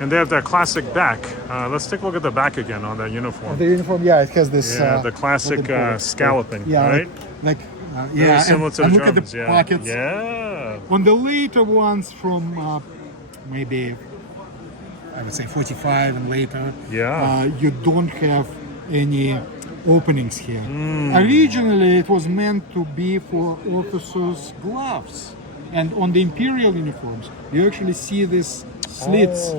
And they have that classic back. Let's take a look at the back again on that uniform. The uniform, yeah, it has this. The classic scalloping, yeah, right? Like Very similar to the and look Germans. at the pockets. Yeah. On the later ones from maybe I would say 45 and later, Yeah. you don't have any openings here. Originally, it was meant to be for officers' gloves, and on the Imperial uniforms, you actually see this slits,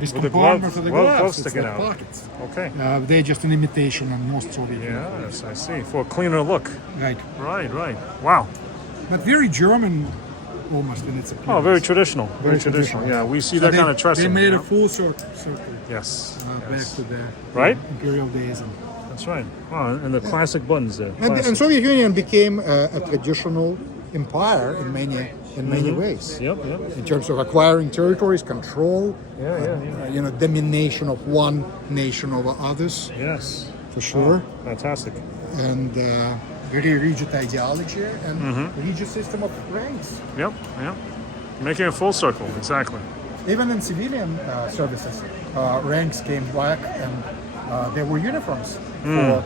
this with the compartment gloves, for the gloves gloves. It's sticking like out. pockets. Okay. They're just an imitation on most Soviet uniforms. Yes, I see. For a cleaner look. Right. Right. Wow. But very German almost in its appearance. Oh, very traditional. Very traditional. traditional. Yeah, we see So that they- kind of trussing. They made yeah? a full circle Yes. back to the Right? Imperial days. That's right. Wow, and the classic buttons there. And Classic. Soviet Union became a traditional empire in many ways. Yep. In terms of acquiring territories, control, domination of one nation over others, Yes. for sure, Fantastic. and very rigid ideology and rigid system of ranks. Yep. Making a full circle. Exactly. Even in civilian services, ranks came back, and there were uniforms for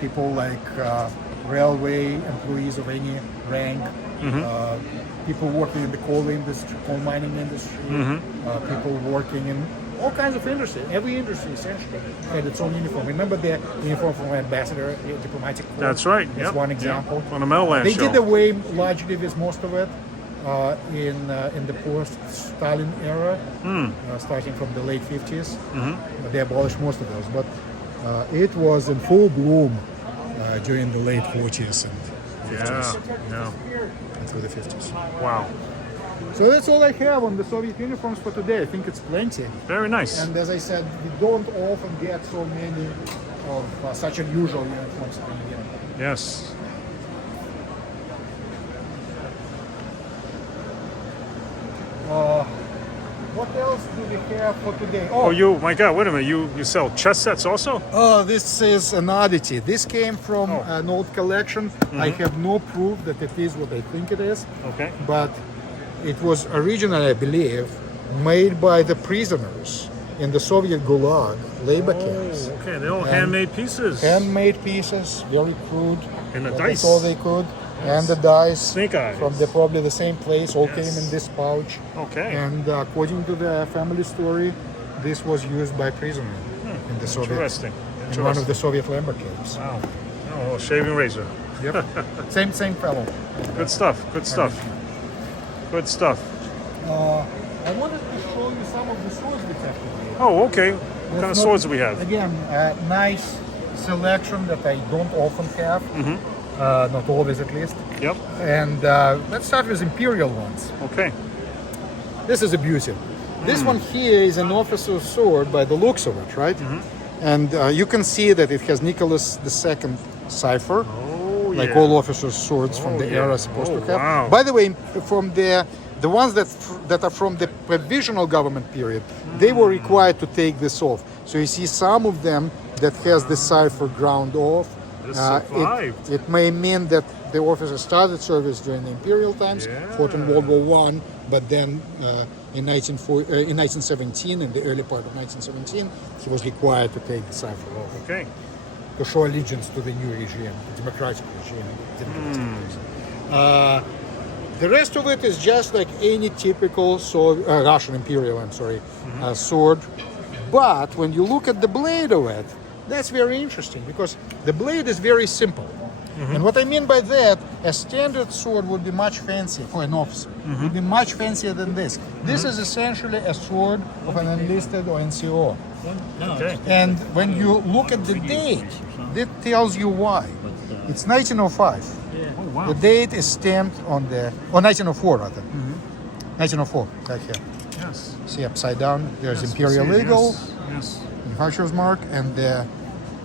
people like railway employees of any rank, people working in the coal industry, coal mining industry, people working in all kinds of industry. Every industry essentially had its own uniform. Remember the uniform from ambassador, diplomatic corps? That's right. That's Yep. one example. Yep. On the Metal Land They show. did away largely with most of it in the post-Stalin era, starting from the late 50s. They abolished most of those, but it was in full bloom during the late 40s and 50s Yeah. and through the 50s. Wow. So that's all I have on the Soviet uniforms for today. I think it's plenty. Very nice. And as I said, we don't often get so many of such unusual uniforms in India. Yes. What else do we have for today? Oh, my God! Wait a minute. You sell chess sets also? Oh, this is an oddity. This came from an old collection. I have no proof that it is what I think it is, Okay. but it was originally, I believe, made by the prisoners in the Soviet Gulag labor camps. Okay. They're all handmade pieces. Handmade pieces, very crude. And the but dice. That's all they could. And the dice Snake eyes. from probably the same place all Yes. came in this pouch. Okay. And according to the family story, this was used by prisoners in the Soviet, Interesting. in one of the Soviet labor camps. Wow. Oh, shaving razor. Yep. same fellow. Good stuff. Good stuff. Good stuff. I wanted to show you some of the swords we have today. Oh, okay. What kind of swords do we have? Again, nice selection that I don't often have. Not always, at least. Yep. And let's start with Imperial ones. Okay. This is a beauty. This one here is an officer's sword by the looks of it, right? And you can see that it has Nicholas II cipher, like yeah. all officers' swords from the yeah. era are supposed to have. Wow. By the way, from the ones that are from the provisional government period, they were required to take this off. So you see some of them that has the cipher ground off. This survived. It may mean that the officer started service during the Imperial times, fought in World War I, but then in 1917, in the early part of 1917, he was required to take the cipher off. Okay. To show allegiance to the new regime, the democratic regime. The rest of it is just like any typical sword, Russian Imperial, sword. But when you look at the blade of it, that's very interesting because the blade is very simple. And what I mean by that, a standard sword would be much fancier for an officer. Would be much fancier than this. This is essentially a sword of an enlisted or NCO. Okay. And when you look at the date, that tells you why. It's 1905. Oh, wow. The date is stamped on the, or 1904 rather. 1904, right here. Yes. See upside down, there's Yes, Imperial see, Eagle, Yes. manufacturer's mark, and the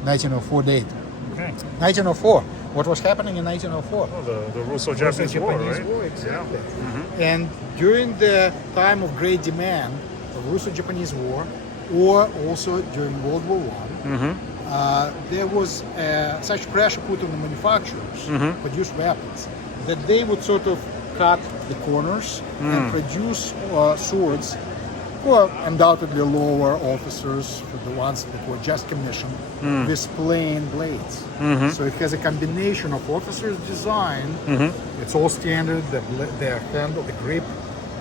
1904 date. Okay. 1904. What was happening in 1904? Oh, the Russo-Japanese War, right? War, exactly. And during the time of great demand, the Russo-Japanese War, or also during World War I, there was such pressure put on the manufacturers to produce weapons that they would sort of cut the corners and produce swords for undoubtedly lower officers, for the ones that were just commissioned, with plain blades. So it has a combination of officers' design. It's all standard, the handle, the grip,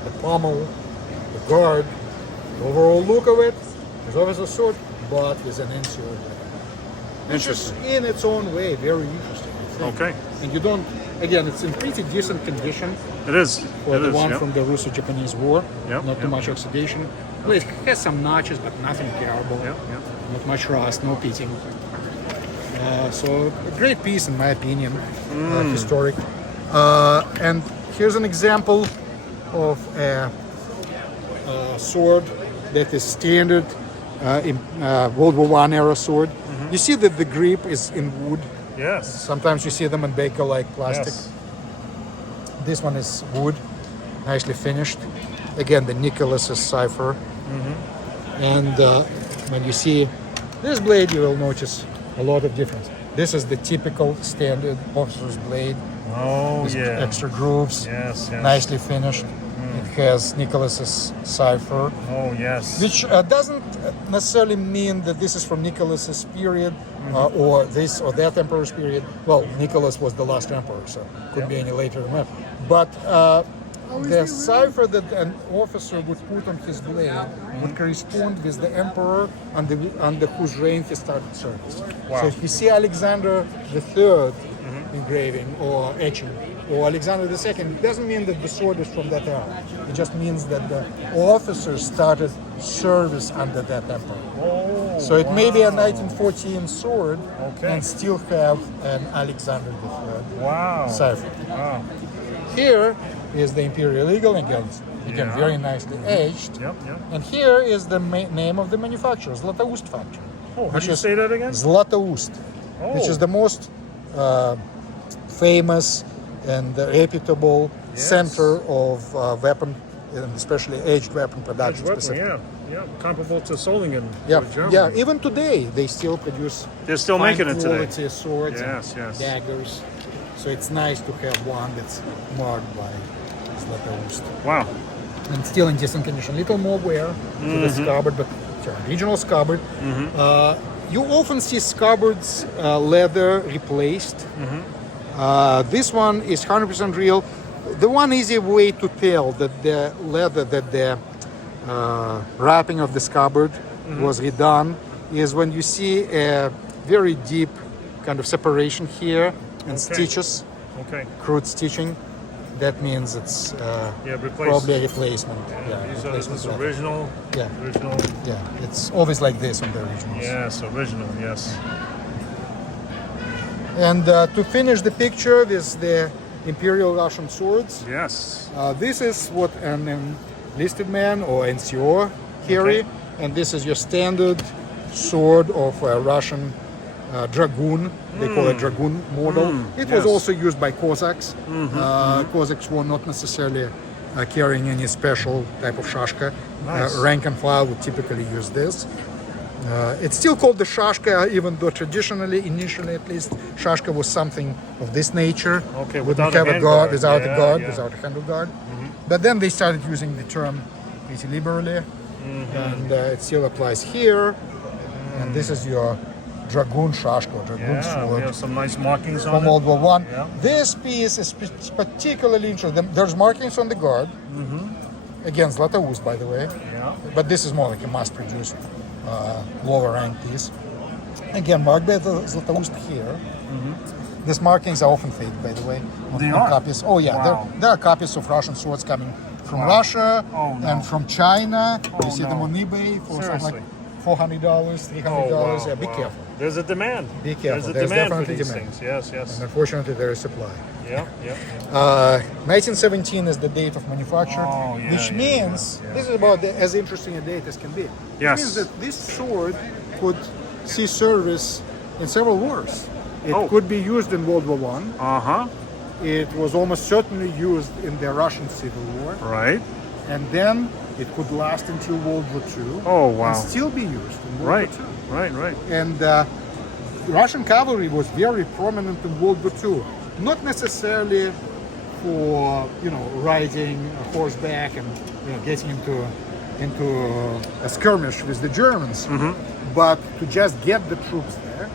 the pommel, the guard, the overall look of it. It's always a sword, but with an NCO blade. Which is in its own way very interesting, I think. Okay. And you don't, again, it's in pretty decent condition It is. for It the is, one yep. from the Russo-Japanese War. Yep, Not too yep, much oxidation. Well, it has some notches, but nothing terrible. Yep, yep. Not much rust, no pitting. So a great piece in my opinion, historic. And here's an example of a sword that is standard in World War I era sword. You see that the grip is in wood. Yes. Sometimes you see them in baker-like plastic. Yes. This one is wood, nicely finished. Again, the Nicholas's cipher. And when you see this blade, you will notice a lot of difference. This is the typical standard officer's blade. Oh, With yeah. extra grooves, Yes, yes. nicely finished. It has Nicholas's cipher, Oh, yes. which doesn't necessarily mean that this is from Nicholas's period or this or that emperor's period. Well, Nicholas was the last emperor, so couldn't be any later than that. But the cipher that an officer would put on his blade would correspond with the emperor under whose reign he started service. Wow. So if you see Alexander III engraving or etching, or Alexander II, it doesn't mean that the sword is from that era. It just means that the officer started service under that emperor. Oh, So it may be a wow. 1914 sword Okay. and still have an Alexander III Wow. cipher. Wow. Here is the Imperial Eagle, again Yeah. very nicely aged. Yep, yep. And here is the name of the manufacturer, Zlatoust factory. Oh, how which do you is say that again? Zlatoust, which is the most famous and reputable center of weapon, and especially aged weapon production. Weapon, specifically. yeah. Comparable to Solingen. Yeah, Germany. yeah. Even today, they still produce. They're still making it today. Quality swords Yes, and yes. daggers. So it's nice to have one that's marked by Zlatoust. Wow. And still in decent condition. Little more wear to the scabbard, but it's an original scabbard. You often see scabbards leather replaced. This one is 100% real. The one easy way to tell that the leather, that the wrapping of the scabbard was redone is when you see a very deep kind of separation here and stitches, Okay. crude stitching. that means it's Yeah, replace. probably a replacement. Yeah, These are replacement this leather. original. Yeah. Original. Yeah, it's always like this on the originals. Yes, original. Yes. And to finish the picture with the Imperial Russian swords, Yes. this is what an enlisted man or NCO carry, Okay. and this is your standard sword of a Russian dragoon. They call it dragoon model. It was yes. also used by Cossacks. Cossacks were not necessarily carrying any special type of shashka. Nice. Rank and file would typically use this. It's still called the shashka, even though traditionally, initially at least, shashka was something of this nature. Okay, Wouldn't without a have a hand guard, guard. without a Yeah, guard, yeah. without a handle guard. But then they started using the term pretty liberally, and it still applies here. And this is your dragoon shashka, dragoon Yeah, we sword have some nice markings on from it. World War One. Yeah. This piece is particularly interesting. There's markings on the guard. Again, Zlatoust, by the way. Yeah. But this is more like a mass-produced lower rank piece. Again, marked by the Zlatoust here. These markings are often fake, by the way. They on are? copies. Oh yeah, Wow. there are copies of Russian swords coming from Russia Oh, no. and from China. Oh, you see them no. on eBay for something Seriously? like $400, $300. Oh, wow, Yeah, be wow. careful. There's a demand. Be careful. There's a There's demand for definitely these demand. things. Yes, yes. And unfortunately, there is supply. Yeah, yeah. 1917 is the date of manufacture, Oh, yeah, which yeah, means yeah, yeah. this is about as interesting a date as can be. Yes. It means that this sword could see service in several wars. It Oh. could be used in World War One. Uh-huh. It was almost certainly used in the Russian Civil War, Right. and then it could last until World War II. Oh, wow. And still be used in World Right. War II. Right, right. And Russian cavalry was very prominent in World War II. Not necessarily for riding a horseback and getting into a skirmish with the Germans, but to just get the troops there.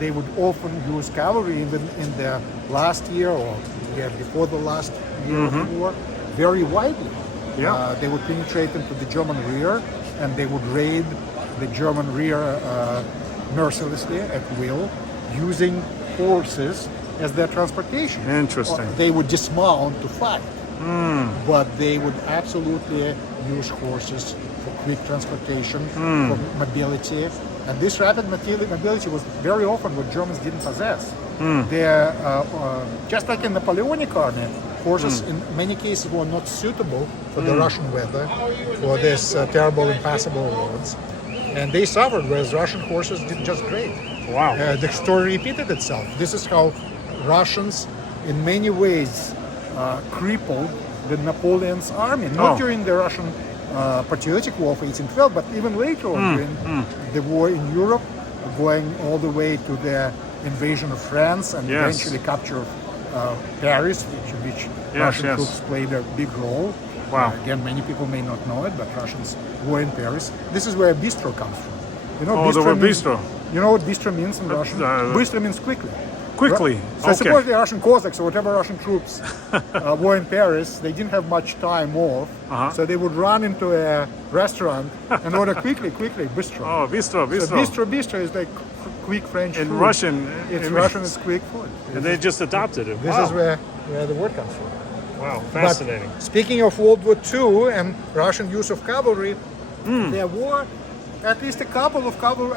They would often use cavalry even in the last year or year before the last year of the war, very widely. Yeah. They would penetrate into the German rear, and they would raid the German rear mercilessly at will, using horses as their transportation. Interesting. Or they would dismount to fight, but they would absolutely use horses for quick transportation, for mobility. And this rapid mobility was very often what Germans didn't possess. They're, just like in Napoleonic army, horses in many cases were not suitable for the Russian weather, for this terrible impassable roads. And they suffered, whereas Russian horses did just great. Wow. The story repeated itself. This is how Russians, in many ways, crippled the Napoleon's army. Not Oh. during the Russian Patriotic War of 1812, but even later on during the war in Europe, going all the way to the invasion of France and Yes. eventually capture of Paris, which Russian yes. troops played a big role. Wow. Again, many people may not know it, but Russians were in Paris. This is where bistro comes from. You know, Oh, the word means- bistro. You know what bistro means in Russian? uh, Bistro means quickly. Quickly. So Okay. suppose the Russian Cossacks or whatever Russian troops were in Paris, they didn't have much time off, so they would run into a restaurant and order quickly, bistro. Oh, bistro, So bistro. bistro is like quick French In food. Russian. It's in- Russian is quick food. And they just adopted it. This Wow. is where the word comes from. Wow, But fascinating. speaking of World War II and Russian use of cavalry, there were at least a couple of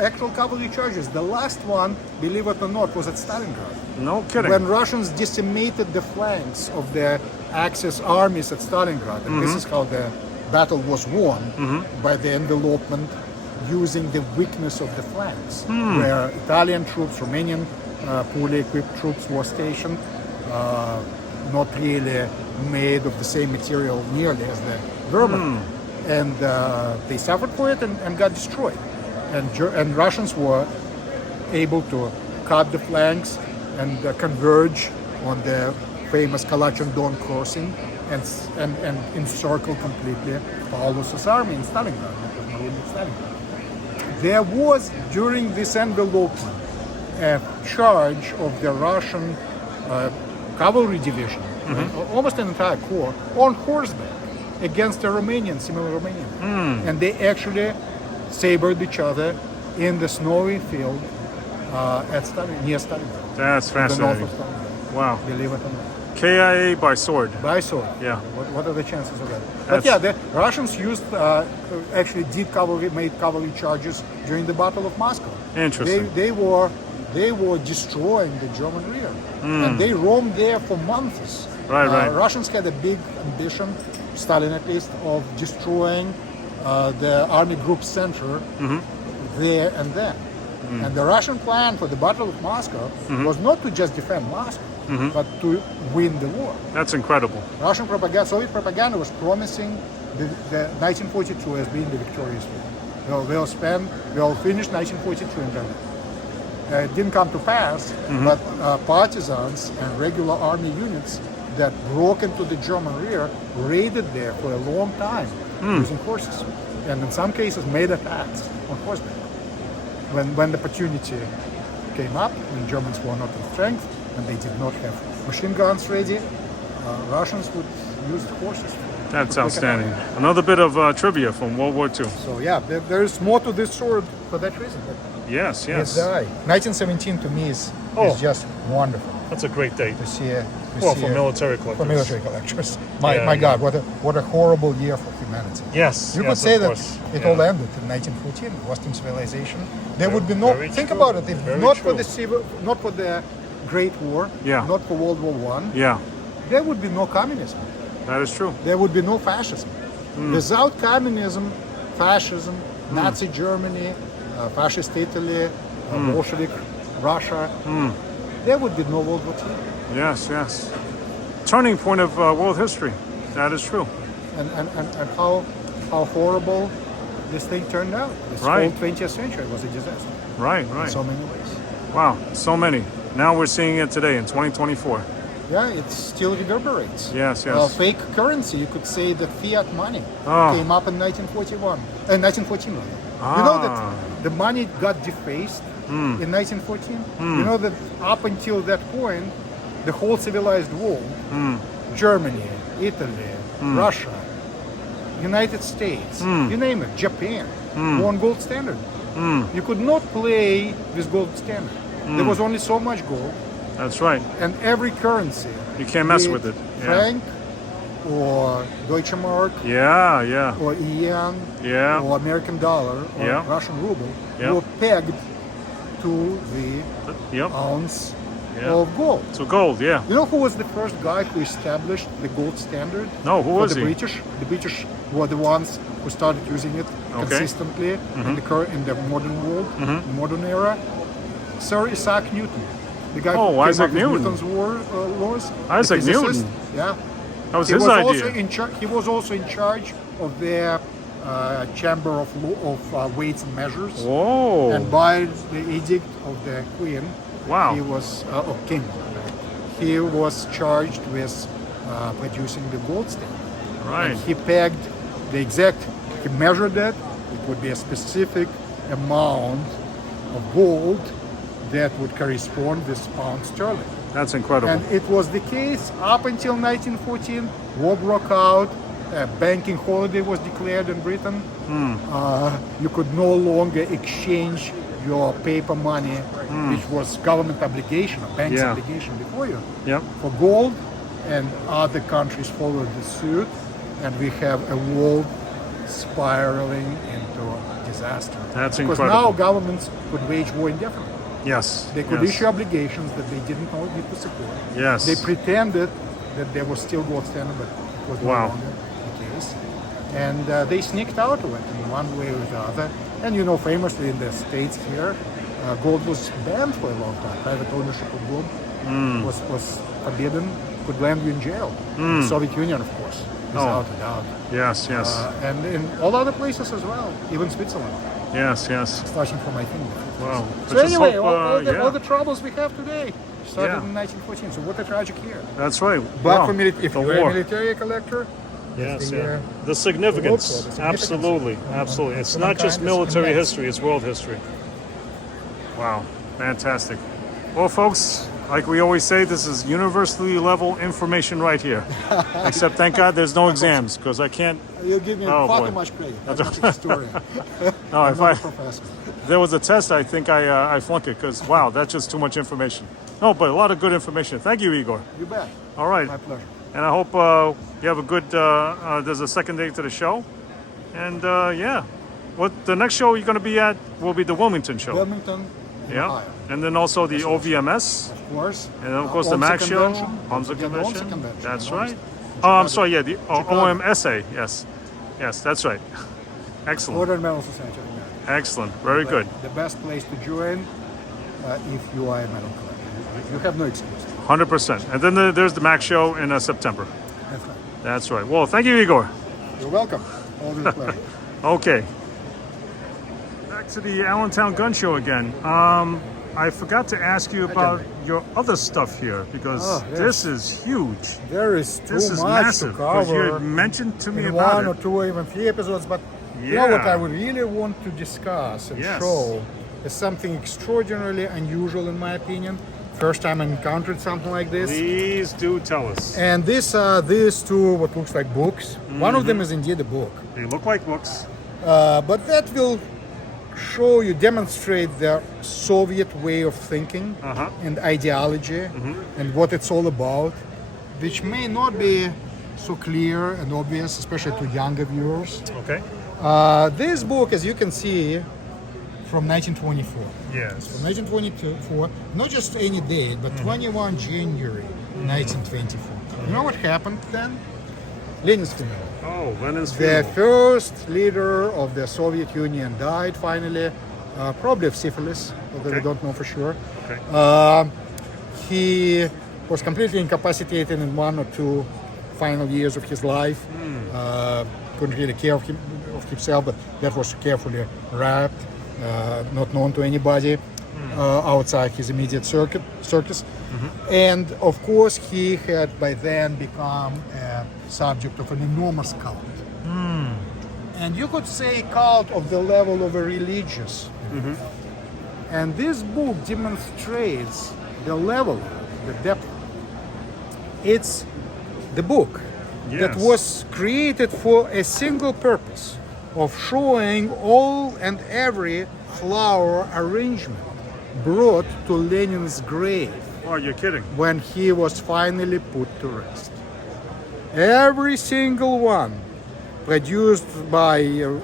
actual cavalry charges. The last one, believe it or not, was at Stalingrad. No kidding. When Russians decimated the flanks of the Axis armies at Stalingrad, and this is how the battle was won, by the envelopment using the weakness of the flanks, where Italian troops, Romanian poorly equipped troops were stationed, not really made of the same material nearly as the German. And they suffered for it and got destroyed. And Russians were able to cut the flanks and converge on the famous Kalachin-Don crossing and encircle completely Paulus's army in Stalingrad. There was, during this envelopment, a charge of the Russian cavalry division, almost an entire corps, on horseback against a Romanian, similar Romanian. And they actually sabered each other in the snowy field near Stalingrad. That's The north fascinating. of Stalingrad. Wow. Believe it or not. KIA by sword. by sword. Yeah. What are the chances of that? That's- But yeah, the Russians used actually made cavalry charges during the Battle of Moscow. Interesting. They were destroying the German rear, and they roamed there for months. Right. Russians had a big ambition, Stalin at least, of destroying the army group center there and then. And the Russian plan for the Battle of Moscow was not to just defend Moscow, but to win the war. That's incredible. Russian propaganda, Soviet propaganda was promising the 1942 as being the victorious war. We'll finish 1942 in Berlin. It didn't come to pass, but partisans and regular army units that broke into the German rear raided there for a long time using horses, and in some cases made attacks on horseback. When the opportunity came up, when Germans were not in strength and they did not have machine guns ready, Russians would use the horses. That's to take outstanding. attack. Another bit of trivia from World War II. So yeah, there's more to this sword for that reason. Yes, Yes. yes. 1917 to me is just wonderful That's a great date. to see. Well, for military collectors. For military collectors. Yeah, My yeah. God, what a horrible year for humanity. Yes. You yes, could say of that course. it Yeah. all ended in 1914, Western civilization. There would be no. very Think true. about it. If Very not for true. not for the Great War, Yeah. not for World War One, Yeah, there would be no communism. that is true. There would be no fascism. Without communism, fascism, Nazi Germany, fascist Italy, Bolshevik Russia, there would be no World War II. Yes, yes. Turning point of world history. That is true. And how horrible this thing turned out. This Right. whole 20th century was a disaster Right, in right. so many ways. Wow, so many. Now we're seeing it today in 2024. Yeah, it still reverberates. Yes, yes. Fake currency, you could say that fiat money Oh. came up in 1914. You know that the money got defaced in 1914? You know that up until that point, the whole civilized world, Germany, Italy, Russia, United States, you name it, Japan, were on gold standard. You could not play with gold standard. There was only so much gold, That's right. and every currency, You can't mess be with it. Yeah. franc or Deutsche Mark Yeah, yeah. or yen Yeah. or American dollar or Yeah. Russian ruble Yeah. were pegged to the Yep. ounce Yeah. of gold. So gold, yeah. You know who was the first guy who established the gold standard? No, who For was the he? British. The British were the ones who started using it Okay. consistently in the modern world, modern era. Sir Isaac Newton, the guy Oh, who came Isaac up with Newton. Newton's laws. the Isaac physicist. Newton. Yeah. That was He his was idea. also he was also in charge of their chamber of weights and measures. Whoa. And by the edict of the Queen, Wow. he was of King. He was charged with producing the gold standard. Right. And he pegged the exact. He measured it. It would be a specific amount of gold that would correspond with pound sterling. That's incredible. And it was the case up until 1914. War broke out. A banking holiday was declared in Britain. You could no longer exchange your paper money, which was government obligation, a bank's Yeah. obligation before you, Yep. for gold. And other countries followed the suit. And we have a world spiraling into disaster. That's because incredible. now governments could wage war indefinitely. Yes. They could yes. issue obligations that they didn't need to support. Yes. They pretended that there was still gold standard, but it was no Wow. longer the case. And they sneaked out of it in one way or the other. And you know, famously in the States here, gold was banned for a long time. Private ownership of gold was forbidden, could land you in jail. The Soviet Union, of course, without a doubt. Yes, yes. And in all other places as well, even Switzerland, yes, yes. starting from my finger. Wow. So Let's just anyway, hope, all the troubles we have today started Yeah. in 1914. So what a tragic year. That's right. But Wow. for if The you're a war. military collector, Yes, the, yeah. the The significance. significance. Absolutely, absolutely. It's not just Humankind is military immense. history, it's world history. Wow, fantastic. Well, folks, like we always say, this is universally level information right here. Except, thank God, there's no exams because I can't. You give me Oh, far boy. too much credit. I'm not a historian. No, I'm if not I a professor. there was a test, I think I flunk it because wow, that's just too much information. No, but a lot of good information. Thank you, Igor. You bet. All right, My pleasure. and I hope you have a good. There's a second day to the show, and yeah, what the next show you're going to be at will be the Wilmington show. Wilmington, Yeah, Ohio. and then also the OVMS, Of course. and then of course the OMSA Mac show, convention. OMSA Again, the convention. OMSA convention. That's OMSA. right. Oh, I'm sorry. Yeah, the Chicago. OMSA. Yes, yes, that's right. Excellent, Order and Medal Society of America. excellent, very But good. The best place to join if you are a medal collector. You have no excuse. 100%. And then there's the Mac show in September. That's right. That's right. Well, thank you, Igor. You're welcome. Always a pleasure. Okay. Back to the Allentown Gun Show again. I forgot to ask you about your other stuff here because Oh, yes. this is huge. There is too This is much massive. to Because you cover had mentioned to me in about one or it. two or even 3 episodes, but you know what Yeah. I would really want to discuss and Yes. show is something extraordinarily unusual in my opinion. First time I encountered something like this. Please do tell us. And these are these two what looks like books. One of them is indeed a book. They look like books. But that will show you, demonstrate the Soviet way of thinking and ideology and what it's all about, which may not be so clear and obvious, especially to younger viewers. Okay. This book, as you can see, from 1924. Yes. From 1924, not just any date, but 21 January 1924. You know what happened then? Lenin's funeral. Oh, Lenin's The funeral. first leader of the Soviet Union died finally, probably of syphilis, although we Okay. don't know for sure. Okay. He was completely incapacitated in 1 or 2 final years of his life. Couldn't really care of himself, but that was carefully wrapped, not known to anybody outside his immediate circus. And of course, he had by then become a subject of an enormous cult. And you could say cult of the level of a religious. And this book demonstrates the level, the depth. It's the book that Yes. was created for a single purpose of showing all and every flower arrangement brought to Lenin's grave Oh, you're kidding. when he was finally put to rest. Every single one produced by,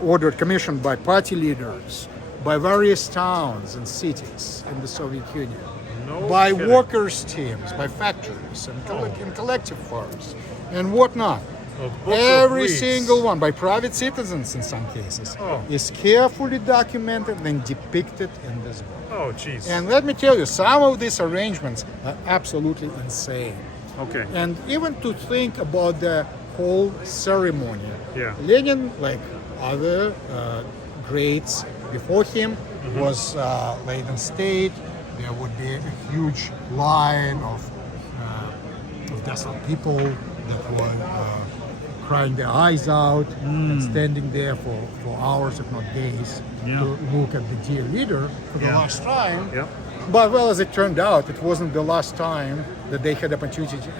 ordered, commissioned by party leaders, by various towns and cities in the Soviet Union, No by kidding. workers' teams, by factories and, and collective farms and whatnot. A book of Every reeds. single one, by private citizens in some cases, Oh. is carefully documented and depicted in this book. Oh, jeez. And let me tell you, some of these arrangements are absolutely insane. Okay. And even to think about the whole ceremony, Yeah. Lenin, like other greats before him, was laid in state. There would be a huge line of desolate people that were crying their eyes out and standing there for hours, if not days, Yeah. to look at the dear leader for the Yeah. last time. Yep. But well, as it turned out, it wasn't the last time that they had an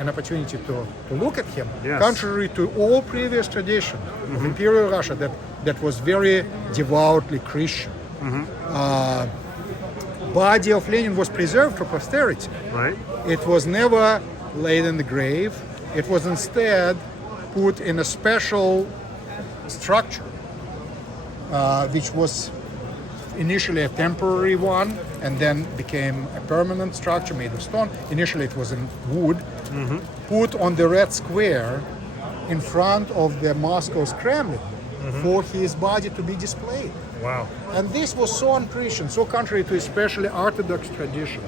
opportunity to look at him. Yes. Contrary to all previous tradition of Imperial Russia, that was very devoutly Christian. Body of Lenin was preserved for posterity. Right. It was never laid in the grave. It was instead put in a special structure, which was initially a temporary one and then became a permanent structure made of stone. Initially it was in wood, put on the Red Square in front of the Moscow's Kremlin for his body to be displayed. Wow. And this was so un-Christian, so contrary to especially Orthodox tradition,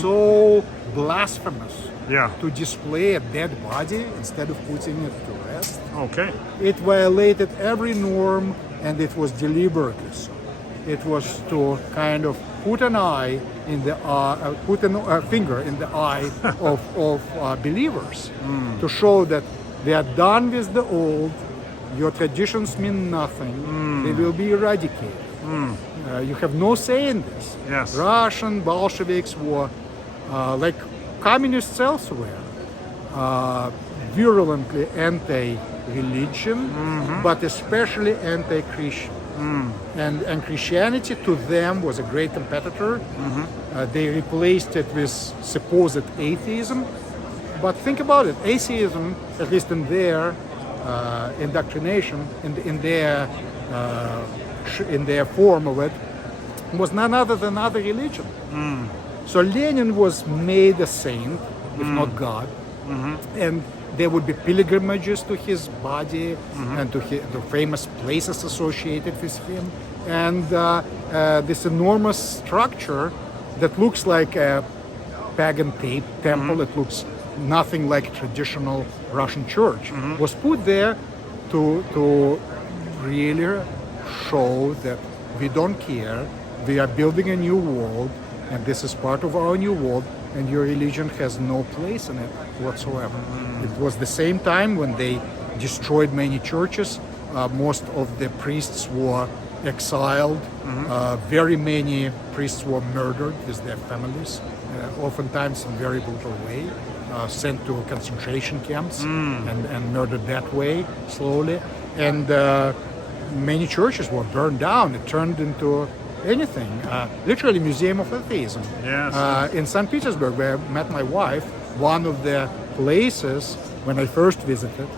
so blasphemous Yeah. to display a dead body instead of putting it to rest. Okay. It violated every norm, and it was deliberately so. It was to kind of put an eye in the put a finger in the eye of believers to show that they are done with the old. Your traditions mean nothing. They will be eradicated. You have no say in this. Yes. Russian Bolsheviks were like communists elsewhere, virulently anti-religion, but especially anti-Christian. And Christianity to them was a great competitor. They replaced it with supposed atheism. But think about it, atheism, at least in their indoctrination, in their form of it, was none other than other religion. So Lenin was made a saint, if not God, and there would be pilgrimages to his body and to the famous places associated with him, and this enormous structure that looks like a pagan temple. It looks nothing like traditional Russian church. Was put there to really show that we don't care. We are building a new world, and this is part of our new world, and your religion has no place in it whatsoever. It was the same time when they destroyed many churches. Most of the priests were exiled. Very many priests were murdered with their families, oftentimes in very brutal way, sent to concentration camps and murdered that way, slowly. And many churches were burned down. It turned into anything, literally museum of atheism. Yes. In St. Petersburg, where I met my wife, one of the places when I first visited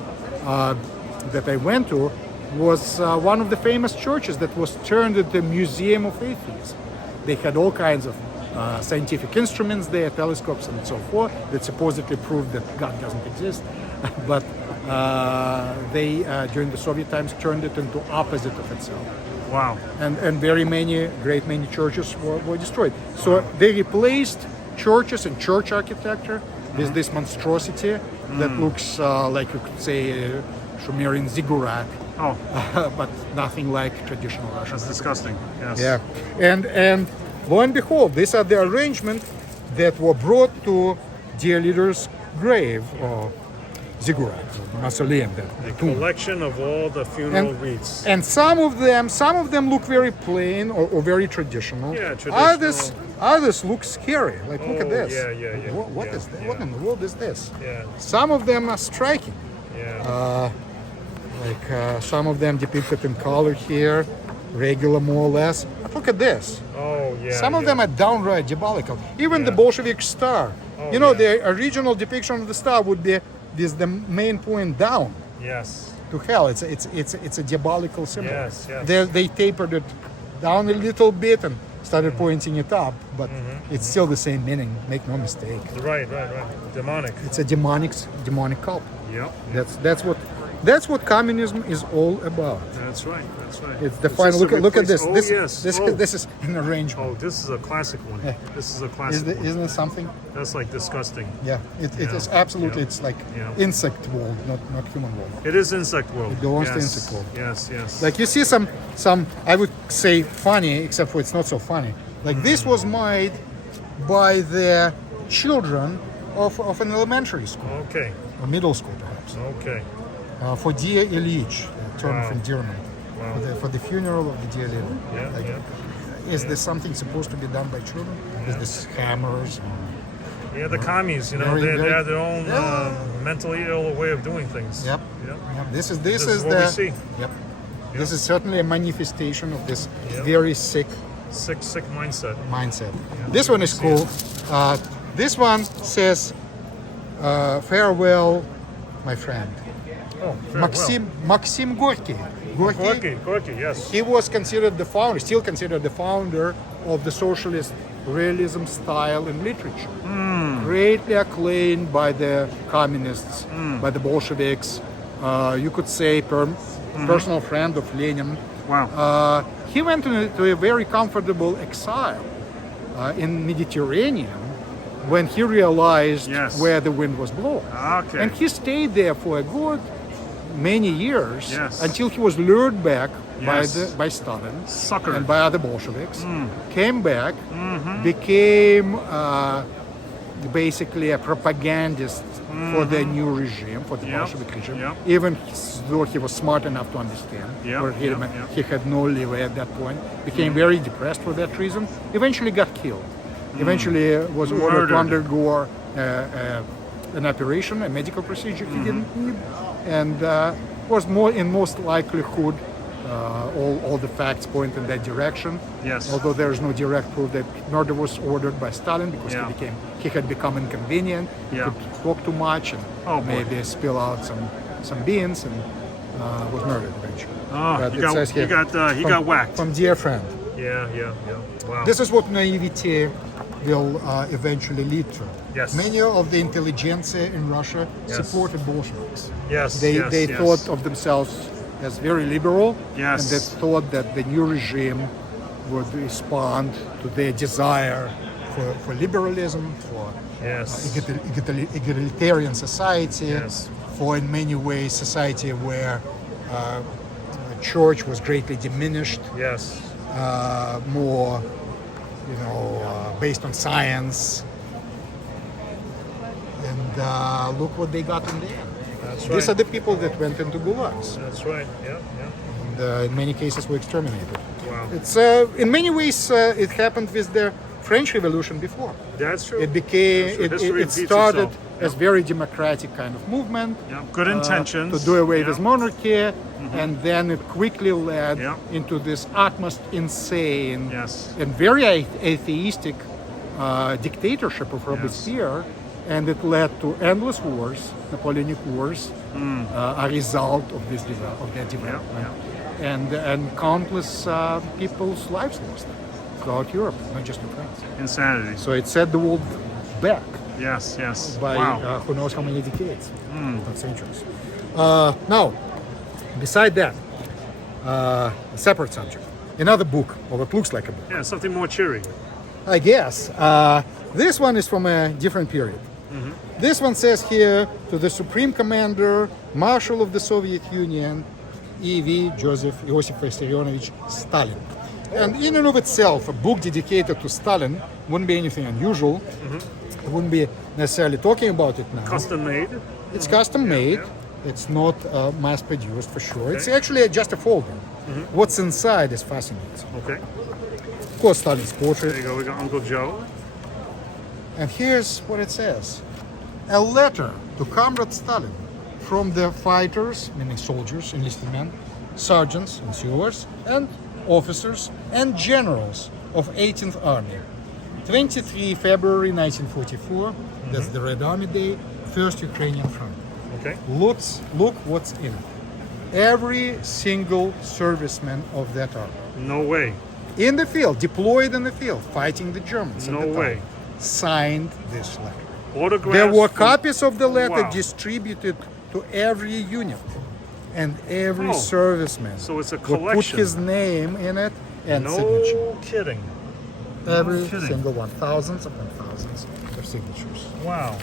that I went to was one of the famous churches that was turned into a museum of atheism. They had all kinds of scientific instruments there, telescopes and so forth, that supposedly proved that God doesn't exist. But they, during the Soviet times, turned it into opposite of itself. Wow. And great many churches were destroyed. So they replaced churches and church architecture with this monstrosity that looks like, you could say, Sumerian ziggurat. Oh, But nothing like traditional Russian. that's disgusting. Yes. Yeah, and lo and behold, these are the arrangements that were brought to dear leader's grave, or ziggurat, mausoleum. A collection of all the funeral wreaths. And some of them look very plain or very traditional. Yeah, traditional. Others look scary. Like, look at this. Yeah. What is that? What in the world is this? Yeah. Some of them are striking. Yeah. Some of them depicted in color here, regular more or less. But look at this. Oh, yeah. Some of them are downright diabolical. Even the Bolshevik star. The original depiction of the star would be this, the main point down Yes. to hell. It's a diabolical symbol. Yes. They tapered it down a little bit and started pointing it up, but it's still the same meaning. Make no mistake. Right. Demonic. It's a demonic cult. Yep. That's what communism is all about. That's right. It's the final. Look at this. Oh, This yes. this is an arrangement. Oh, this is a classic one. This is a classic one. Isn't it something? That's like disgusting. Yeah, it is absolutely. It's like insect world, not human world. It is insect world. It belongs to insect world. Yes. Like you see some I would say funny, except for it's not so funny. Like this was made by the children of an elementary school Okay. or middle school perhaps. Okay. For dear Ilyich, a term Wow. from endearment. For the funeral of the dear leader. Yeah. Is this something supposed to be done by children? Is this hammers? Yeah, the commies, they have their own mentally ill way of doing things. Yep. This is what we see. Yep. This is certainly a manifestation of this Yep. very sick Sick mindset. This one is cool. This one says, "Farewell, my friend." Oh, farewell. Maxim Gorky. Gorky, yes. He was considered the founder, still considered the founder of the socialist realism style in literature. Greatly acclaimed by the communists, by the Bolsheviks. You could say personal friend of Lenin. Wow. He went to a very comfortable exile in Mediterranean when he realized where the wind was blowing. Okay. And he stayed there for a good many years Yes. until he was lured back Yes. by Stalin Sucker. and by other Bolsheviks, came back, became basically a propagandist for the new regime, for the Bolshevik regime, even though he was smart enough to understand, or he had no leeway at that point, became very depressed for that reason, eventually got killed. Eventually was ordered to undergo an operation, a medical procedure he didn't need, and was most likelihood all the facts point in that direction. Yes. Although there is no direct proof that murder was ordered by Stalin because Yeah. he had become inconvenient, Yeah. could talk too much, and Oh, boy. maybe spill out some beans, and was murdered eventually. Oh, But he it got, says he here, got, he got whacked. from dear friend. Yeah. Wow. This is what naivety will eventually lead to. Yes. Many of the intelligentsia in Russia Yes. supported Bolsheviks. Yes, They yes, yes. thought of themselves as very liberal, Yes. and they thought that the new regime would respond to their desire for liberalism, for Yes. egalitarian society, Yes. for in many ways society where church was greatly diminished, Yes. more, based on science. And look what they got in the end. That's right. These are the people that went into gulags. That's right. Yeah. And in many cases were exterminated. Wow. It's in many ways it happened with the French Revolution before. That's true. It became That's true. it History repeats started itself. as very democratic kind of movement. Yeah. Good intentions. To do away with Yeah. monarchy, and then it quickly led Yeah. into this utmost insane Yes. and very atheistic dictatorship of Robespierre, and it led to endless wars, Napoleonic wars, a result of that development, and countless people's lives lost throughout Europe, not just in France. Insanity. So it set the world back Yes. by Wow. who knows how many decades, not centuries. Now, beside that, a separate subject, another book, or what looks like a book, Yeah. Something more cheery. I guess. This one is from a different period. This one says here, to the Supreme Commander, Marshal of the Soviet Union, E.V. Joseph Iosif Vissarionovich Stalin. And in and of itself, a book dedicated to Stalin wouldn't be anything unusual. It wouldn't be necessarily talking about it now. Custom made. It's custom made. It's not mass produced for sure. It's actually just a folder. What's inside is fascinating. Okay. Of course, Stalin's portrait. There you go. We got Uncle Joe. And here's what it says. A letter to Comrade Stalin from the fighters, meaning soldiers, enlisted men, sergeants and sailors, and officers and generals of 18th Army. 23 February 1944, that's the Red Army Day, 1st Ukrainian Front. Okay. Look what's in it. Every single serviceman of that army. No way. In the field, deployed in the field, fighting the Germans. No at the time, way. signed this letter. Autographs. There were from- copies of the letter Wow. distributed to every unit, and every Oh, serviceman so it's a would put collection. his name in it and No signature. kidding. Every kidding. single one, thousands upon thousands of signatures. Wow.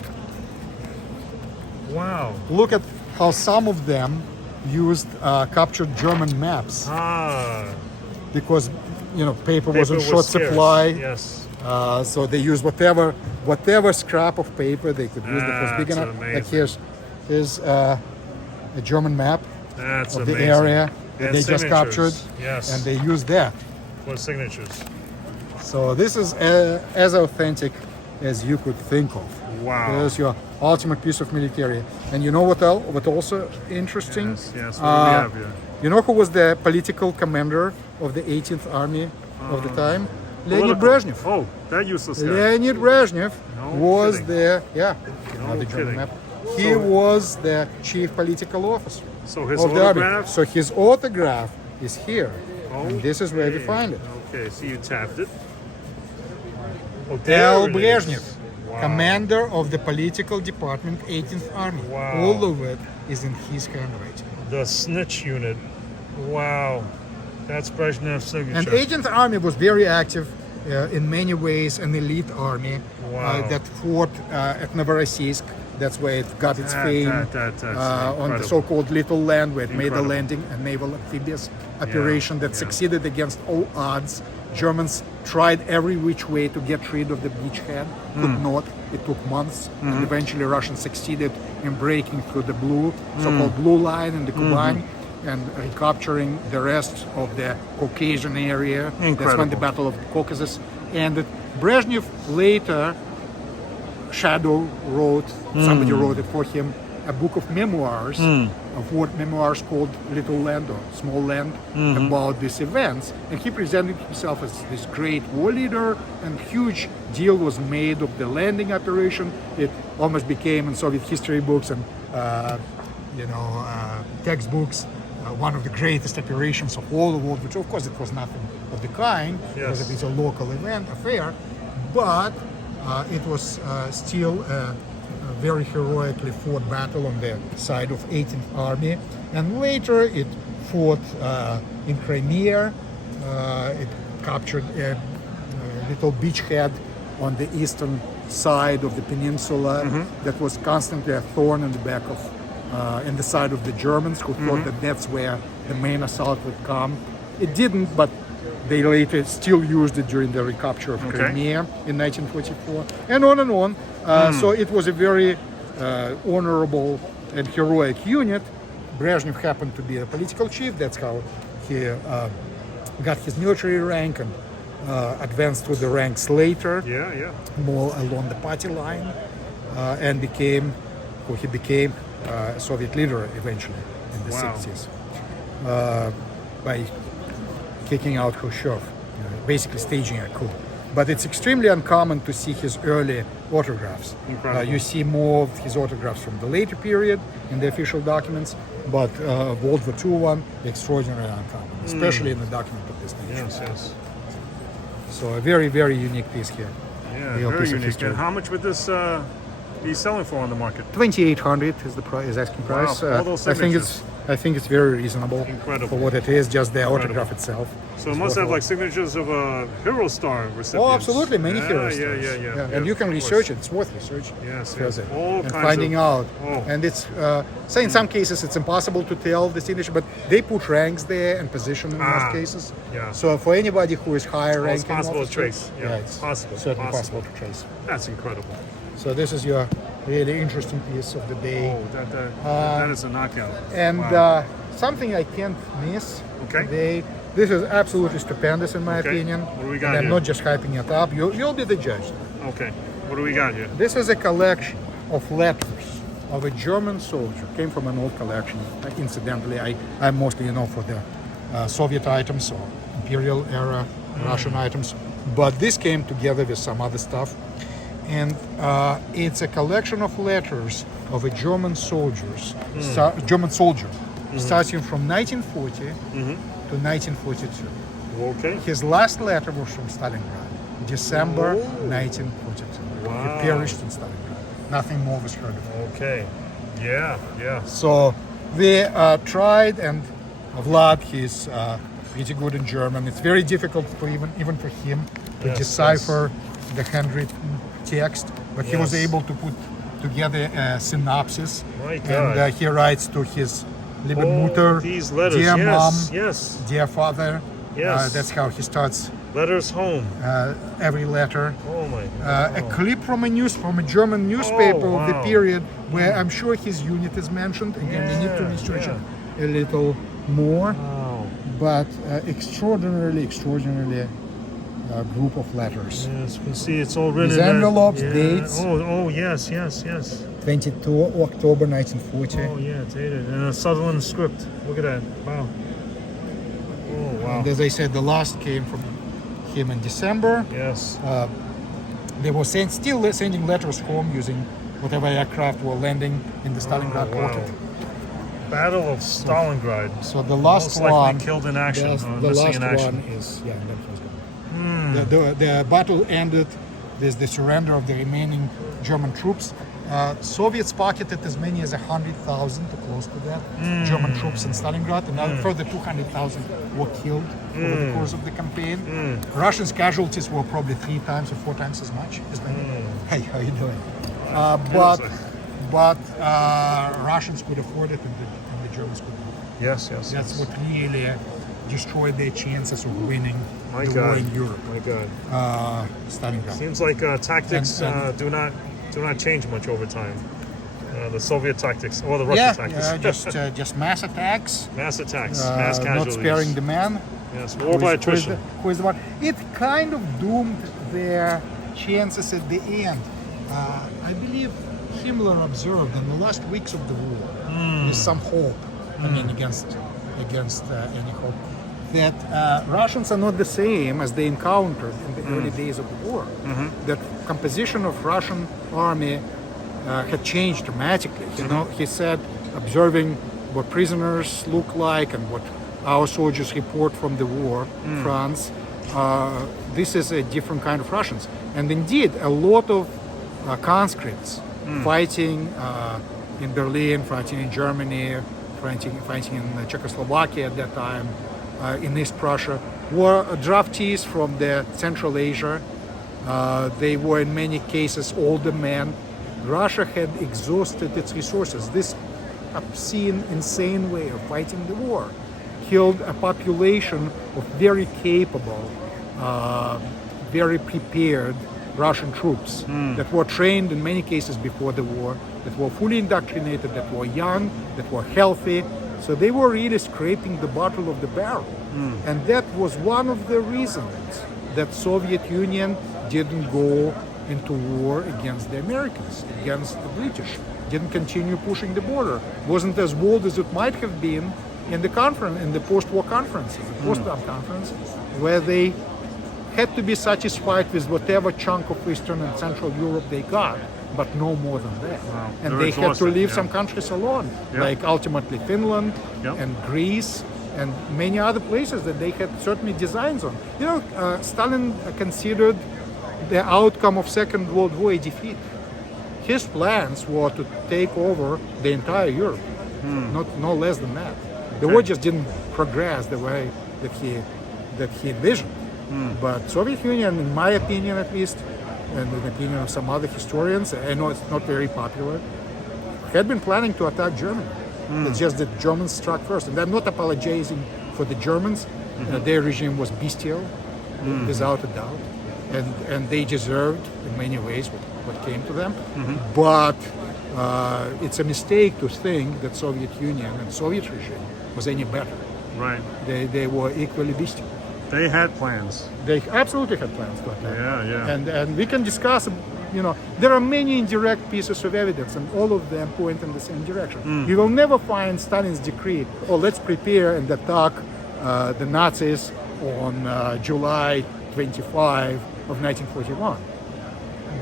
Wow. Look at how some of them used captured German maps Ah. because paper was in Paper short scarce. supply. Yes. So they used whatever scrap of paper they could use that was big That's enough. Like amazing. here's a German map That's of amazing. the area that And they just captured, signatures. Yes. and they used that. For signatures. So this is as authentic as you could think of. Wow. There's your ultimate piece of military. And you know what also interesting? Yes. What do we have here? You know who was the political commander of the 18th Army of the time? Leonid Political. Brezhnev. Oh, that useless guy. Leonid Brezhnev No was kidding. the No another German kidding. map. He So- was the chief political officer So his of the army. autograph. So his autograph is here, and this is where we Okay. find it. Okay, so you tapped it. Oh, there L. it Brezhnev, is. Wow. commander of the political department, 18th Army. Wow. All of it is in his handwriting. The snitch unit. Wow. That's Brezhnev's signature. And 18th Army was very active, in many ways, an elite army Wow. that fought at Novorossiysk. That's where it got its fame that's on the incredible. so-called Little Land, where it made a Incredible. landing, a naval amphibious operation that yeah. succeeded against all odds. Germans tried every which way to get rid of the beachhead, could not. It took months, and eventually Russians succeeded in breaking through the so-called blue line in the Kuban, and recapturing the rest of the Caucasian area. That's when the Incredible. Battle of the Caucasus ended. Brezhnev later Shadow wrote, somebody wrote it for him, a book of memoirs, of what memoirs called Little Land or Small Land, about these events. And he presented himself as this great war leader, and huge deal was made of the landing operation. It almost became in Soviet history books and textbooks one of the greatest operations of all the world, which of course it was nothing of the kind, because it is a local affair, but it was still a very heroically fought battle on the side of 18th Army, and later it fought in Crimea. It captured a little beachhead on the eastern side of the peninsula that was constantly a thorn in the back of in the side of the Germans, who thought that that's where the main assault would come. It didn't, but they later still used it during the recapture of Crimea in 1944, and on and on. So it was a very honorable and heroic unit. Brezhnev happened to be a political chief. That's how he got his military rank and advanced through the ranks later, more along the party line, and became Soviet leader eventually in the 60s by kicking out Khrushchev, basically staging a coup. But it's extremely uncommon to see his early autographs. You see more of his autographs from the later period in the official documents, but World War II one, extraordinarily uncommon, especially in the document of this nation. Yes. So a very, very unique piece here. Yeah, very unique. And how much would this be selling for on the market? 2,800 is the price, is asking price. All those I think it's very reasonable. Incredible. For what it is, just the autograph itself. So it must have like signatures of Hero Star recipients. Oh, absolutely, many Hero Stars. Yeah. And you can research it. It's worth researching. Yes. All and finding out. And it's in some cases it's impossible to tell the signature, but they put ranks there and position in most cases. Yeah. So for anybody who is higher ranking, it's possible to trace. Yeah, it's possible. Certainly possible to trace. That's incredible. So this is your really interesting piece of the day. Oh, that is a knockout. And something I can't miss Okay. today. This is absolutely stupendous in my opinion. What do we got and I'm here? not just hyping it up. You'll be the judge. Okay. What do we got here? This is a collection of letters of a German soldier. Came from an old collection. Incidentally, I'm mostly for the Soviet items or Imperial era Russian items. But this came together with some other stuff. And it's a collection of letters of a German soldier, starting from 1940 to 1942. Okay. His last letter was from Stalingrad, December 1942. Wow. He perished in Stalingrad. Nothing more was heard of him. Okay. Yeah. So they tried, and Vlad, he's pretty good in German. It's very difficult for even for him to decipher the handwritten text, but he was able to put together a synopsis. My God. And he writes to his liebe Mutter, these letters. dear mom, dear father. Yes. That's how he starts Letters home. every letter. Oh my God. A clip from a German newspaper of the period, where I'm sure his unit is mentioned. Again, we need to research it a little more. Wow. But extraordinarily group of letters. Yes, we see it's all written. These envelopes, dates. Oh, yes. 22 October 1940. Oh, yeah, dated. And a Sutherland script. Look at that. Wow. Oh, wow. And as I said, the last came from him in December. Yes. They were still sending letters home using whatever aircraft were landing in the Stalingrad pocket. Battle of Stalingrad. So the last Most likely one, killed in action. the missing last in action. one is that was gone. The battle ended with the surrender of the remaining German troops. Soviets pocketed as many as 100,000, or close to that, German troops in Stalingrad, and now further 200,000 were killed over the course of the campaign. Russians' casualties were probably 3 times or 4 times as much. Hey, how you doing? But Russians could afford it, and the Germans couldn't. Yes. That's what really destroyed their chances of winning My the God. war in Europe. My God. Stalingrad. Seems like tactics do not change much over time. The Soviet tactics or the Russian tactics. Just mass attacks. Mass attacks, mass casualties. Not sparing the man. Yes, war by attrition. Who is the one? It kind of doomed their chances at the end. I believe Himmler observed in the last weeks of the war, with some hope, I mean, against any hope, that Russians are not the same as they encountered in the early days of the war. That composition of Russian army had changed dramatically. You know, he said, observing what prisoners look like and what our soldiers report from the war, France, this is a different kind of Russians. And indeed, a lot of conscripts fighting in Berlin, fighting in Germany, fighting in Czechoslovakia at that time, in East Prussia, were draftees from the Central Asia. They were in many cases older men. Russia had exhausted its resources. This obscene, insane way of fighting the war killed a population of very capable, very prepared Russian troops that were trained in many cases before the war, that were fully indoctrinated, that were young, that were healthy. So they were really scraping the bottom of the barrel. And that was one of the reasons that Soviet Union didn't go into war against the Americans, against the British, didn't continue pushing the border, wasn't as bold as it might have been in the conference, in the post-war conferences, the post-war conference, where they had to be satisfied with whatever chunk of Eastern and Central Europe they got, but no more than that. Wow. And They're they had to exhausted, leave yeah. some countries alone, Yeah. like ultimately Finland Yeah. and Greece and many other places that they had certainly designs on. You know, Stalin considered the outcome of Second World War a defeat. His plans were to take over the entire Europe, no less than that. The war just didn't progress the way that he envisioned. But Soviet Union, in my opinion at least, and in the opinion of some other historians, I know it's not very popular, had been planning to attack Germany. It's just that Germans struck first. And I'm not apologizing for the Germans. Their regime was bestial, without a doubt. And they deserved, in many ways, what came to them. But it's a mistake to think that Soviet Union and Soviet regime was any better. Right. They were equally bestial. They had plans. They absolutely had plans to attack. Yeah. And we can discuss, you know, there are many indirect pieces of evidence and all of them point in the same direction. You will never find Stalin's decree, oh, let's prepare and attack the Nazis on July 25 of 1941.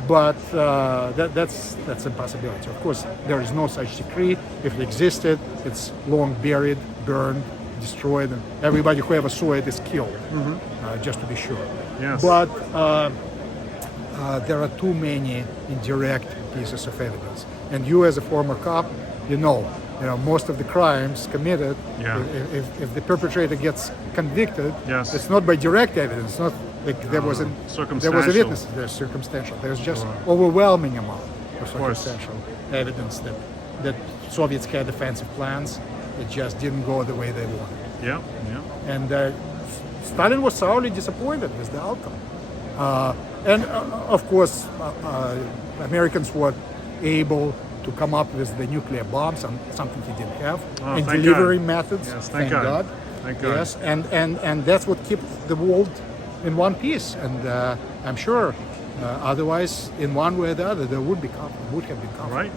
But that's a possibility. Of course, there is no such decree. If it existed, it's long buried, burned, destroyed, and everybody who ever saw it is killed, just to be sure. Yes. But there are too many indirect pieces of evidence. And you, as a former cop, you know most of the crimes committed, Yeah. if the perpetrator gets convicted, Yes. it's not by direct evidence. It's not like there was a witness. There's circumstantial. There's just overwhelming amount of circumstantial evidence that Soviets had offensive plans. It just didn't go the way they wanted. Yeah. And Stalin was sourly disappointed with the outcome. Of course, Americans were able to come up with the nuclear bombs, something he didn't have, Oh, and thank delivery God. methods. Yes, thank thank God. God. Thank God. Yes, and that's what kept the world in one piece. And I'm sure, otherwise, in one way or the other, there would have been conflict. Right.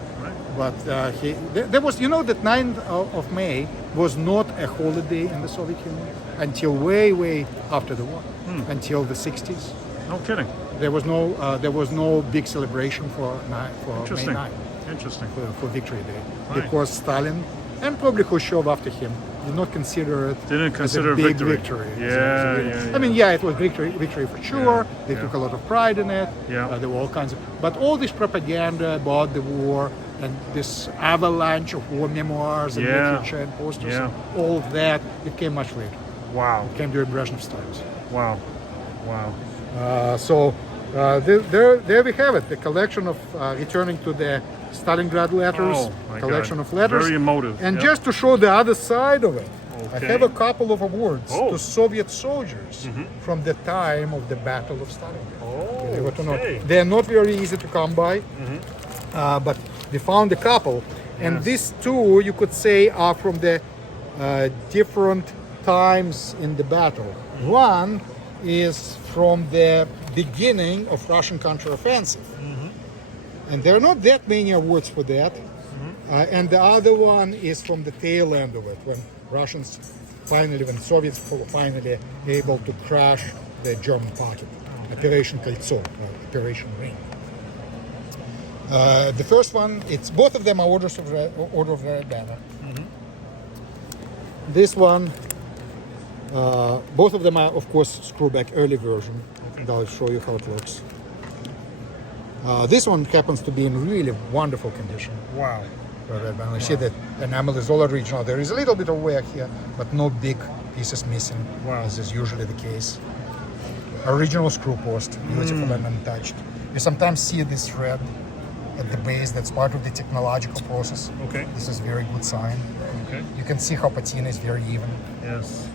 But there was, that 9th of May was not a holiday in the Soviet Union until way after the war, until the 60s. No kidding. There was no big celebration for May Interesting. 9th, Interesting. for Victory Day, Right. because Stalin and probably Khrushchev after him did not consider it Didn't as consider a big victory. Yeah. I mean, it was victory for sure. They took a lot of pride in it. Yeah. There were all kinds of, but all this propaganda about the war and this avalanche of war memoirs and Yeah. literature and posters, Yeah. all of that, it came much later. Wow. It came during Brezhnev's times. Wow. There we have it, the collection of returning to the Stalingrad letters, Oh, my collection God. of letters. Very emotive. And Yep. just to show the other side of it, I Okay. have a couple of awards Oh. to Soviet soldiers from the time of the Battle of Stalingrad. Oh, Believe it or not. okay. They're not very easy to come by, but we found a couple. And Yes. these two, you could say, are from the different times in the battle. One is from the beginning of Russian counteroffensive. And there are not that many awards for that. And the other one is from the tail end of it, when Russians finally, when Soviets were finally able to crush the German pocket, Operation Кольцо, or Operation Ring. The first one, it's both of them are Order of the Red Banner. This one, both of them are, of course, screwback early version. And I'll show you how it looks. This one happens to be in really wonderful condition. Wow. Red banner. You see that the enamel is all original. There is a little bit of wear here, but no big pieces missing, as is usually the case. Original screw post, beautiful and untouched. You sometimes see this red at the base. That's part of the technological process. Okay. This is very good sign. Okay. You can see how patina is very even. Yes.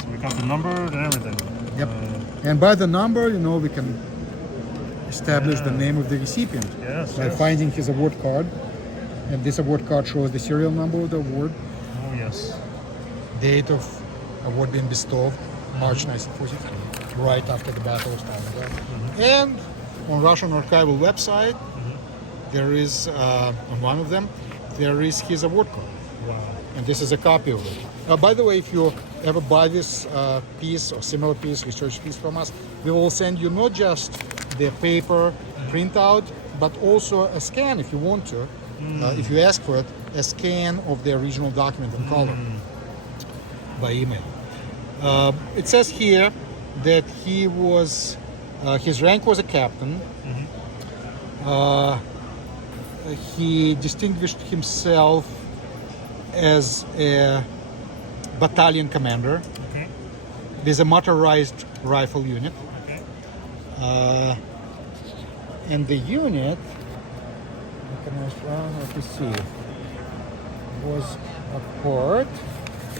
So we got the number and everything. Yep. And by the number, you know, we can establish the name of the recipient by finding his award card. And this award card shows the serial number of the award. Oh, yes. Date of award being bestowed, March 1943, right after the Battle of Stalingrad. And on Russian archival website, there is, on one of them, there is his award card. Wow. And this is a copy of it. By the way, if you ever buy this piece or similar piece, research piece from us, we will send you not just the paper printout, but also a scan if you want to. If you ask for it, a scan of the original document in color by email. It says here that he was, his rank was a captain. He distinguished himself as a battalion commander with a motorized rifle unit. And the unit, let me see, was a part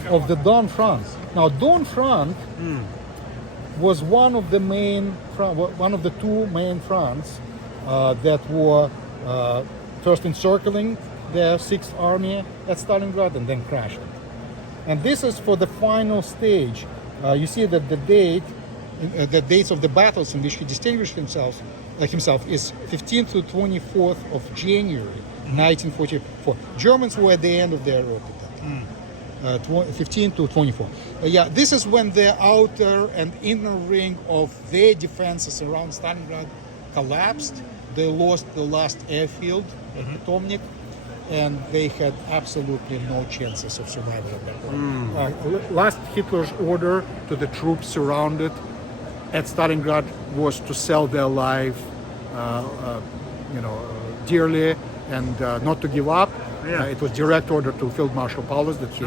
of the Don Front. Now, Don Front was one of the two main fronts that were first encircling the 6th Army at Stalingrad and then crashed it. And this is for the final stage. You see that the dates of the battles in which he distinguished himself is 15th to 24th of January 1944. Germans were at the end of their road at that time. 15 to 24. This is when the outer and inner ring of their defenses around Stalingrad collapsed. They lost the last airfield at Potomnik, and they had absolutely no chances of survival at that point. Last Hitler's order to the troops surrounded at Stalingrad was to sell their life, dearly, and not to give up. It was direct order to Field Marshal Paulus that he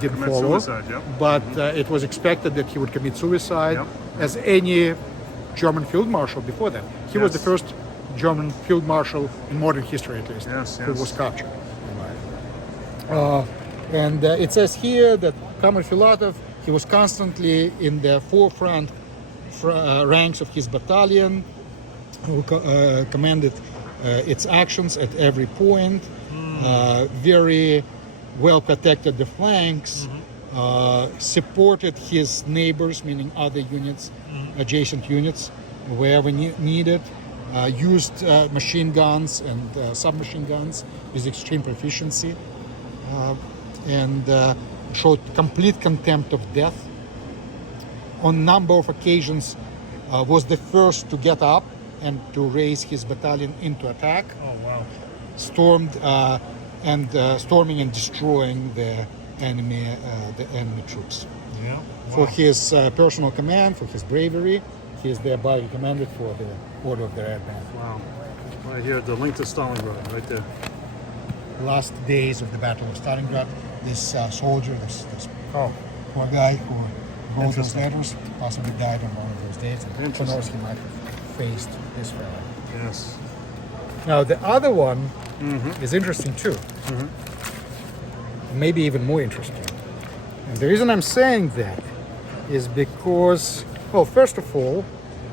didn't follow. Suicide, But it was expected that he would commit suicide, as any German Field Marshal before that. He was the first German Field Marshal in modern history, at least, who was captured. And it says here that Kamil Filatov, he was constantly in the forefront ranks of his battalion, who commanded its actions at every point, very well protected the flanks, supported his neighbors, meaning other units, adjacent units, wherever needed, used machine guns and submachine guns with extreme proficiency, and showed complete contempt of death. On a number of occasions was the first to get up and to raise his battalion into attack. Oh, wow. Storming and destroying the enemy troops. Yeah. Wow. For his personal command, for his bravery, he is thereby recommended for the Order of the Red Banner. Wow. Right here, the link to Stalingrad, right there. Last days of the Battle of Stalingrad, this soldier, this poor guy who wrote those letters, possibly died on one of those days. And who knows, he might have faced this fellow. Yes. Now, the other one is interesting too. Maybe even more interesting. And the reason I'm saying that is because, well, first of all,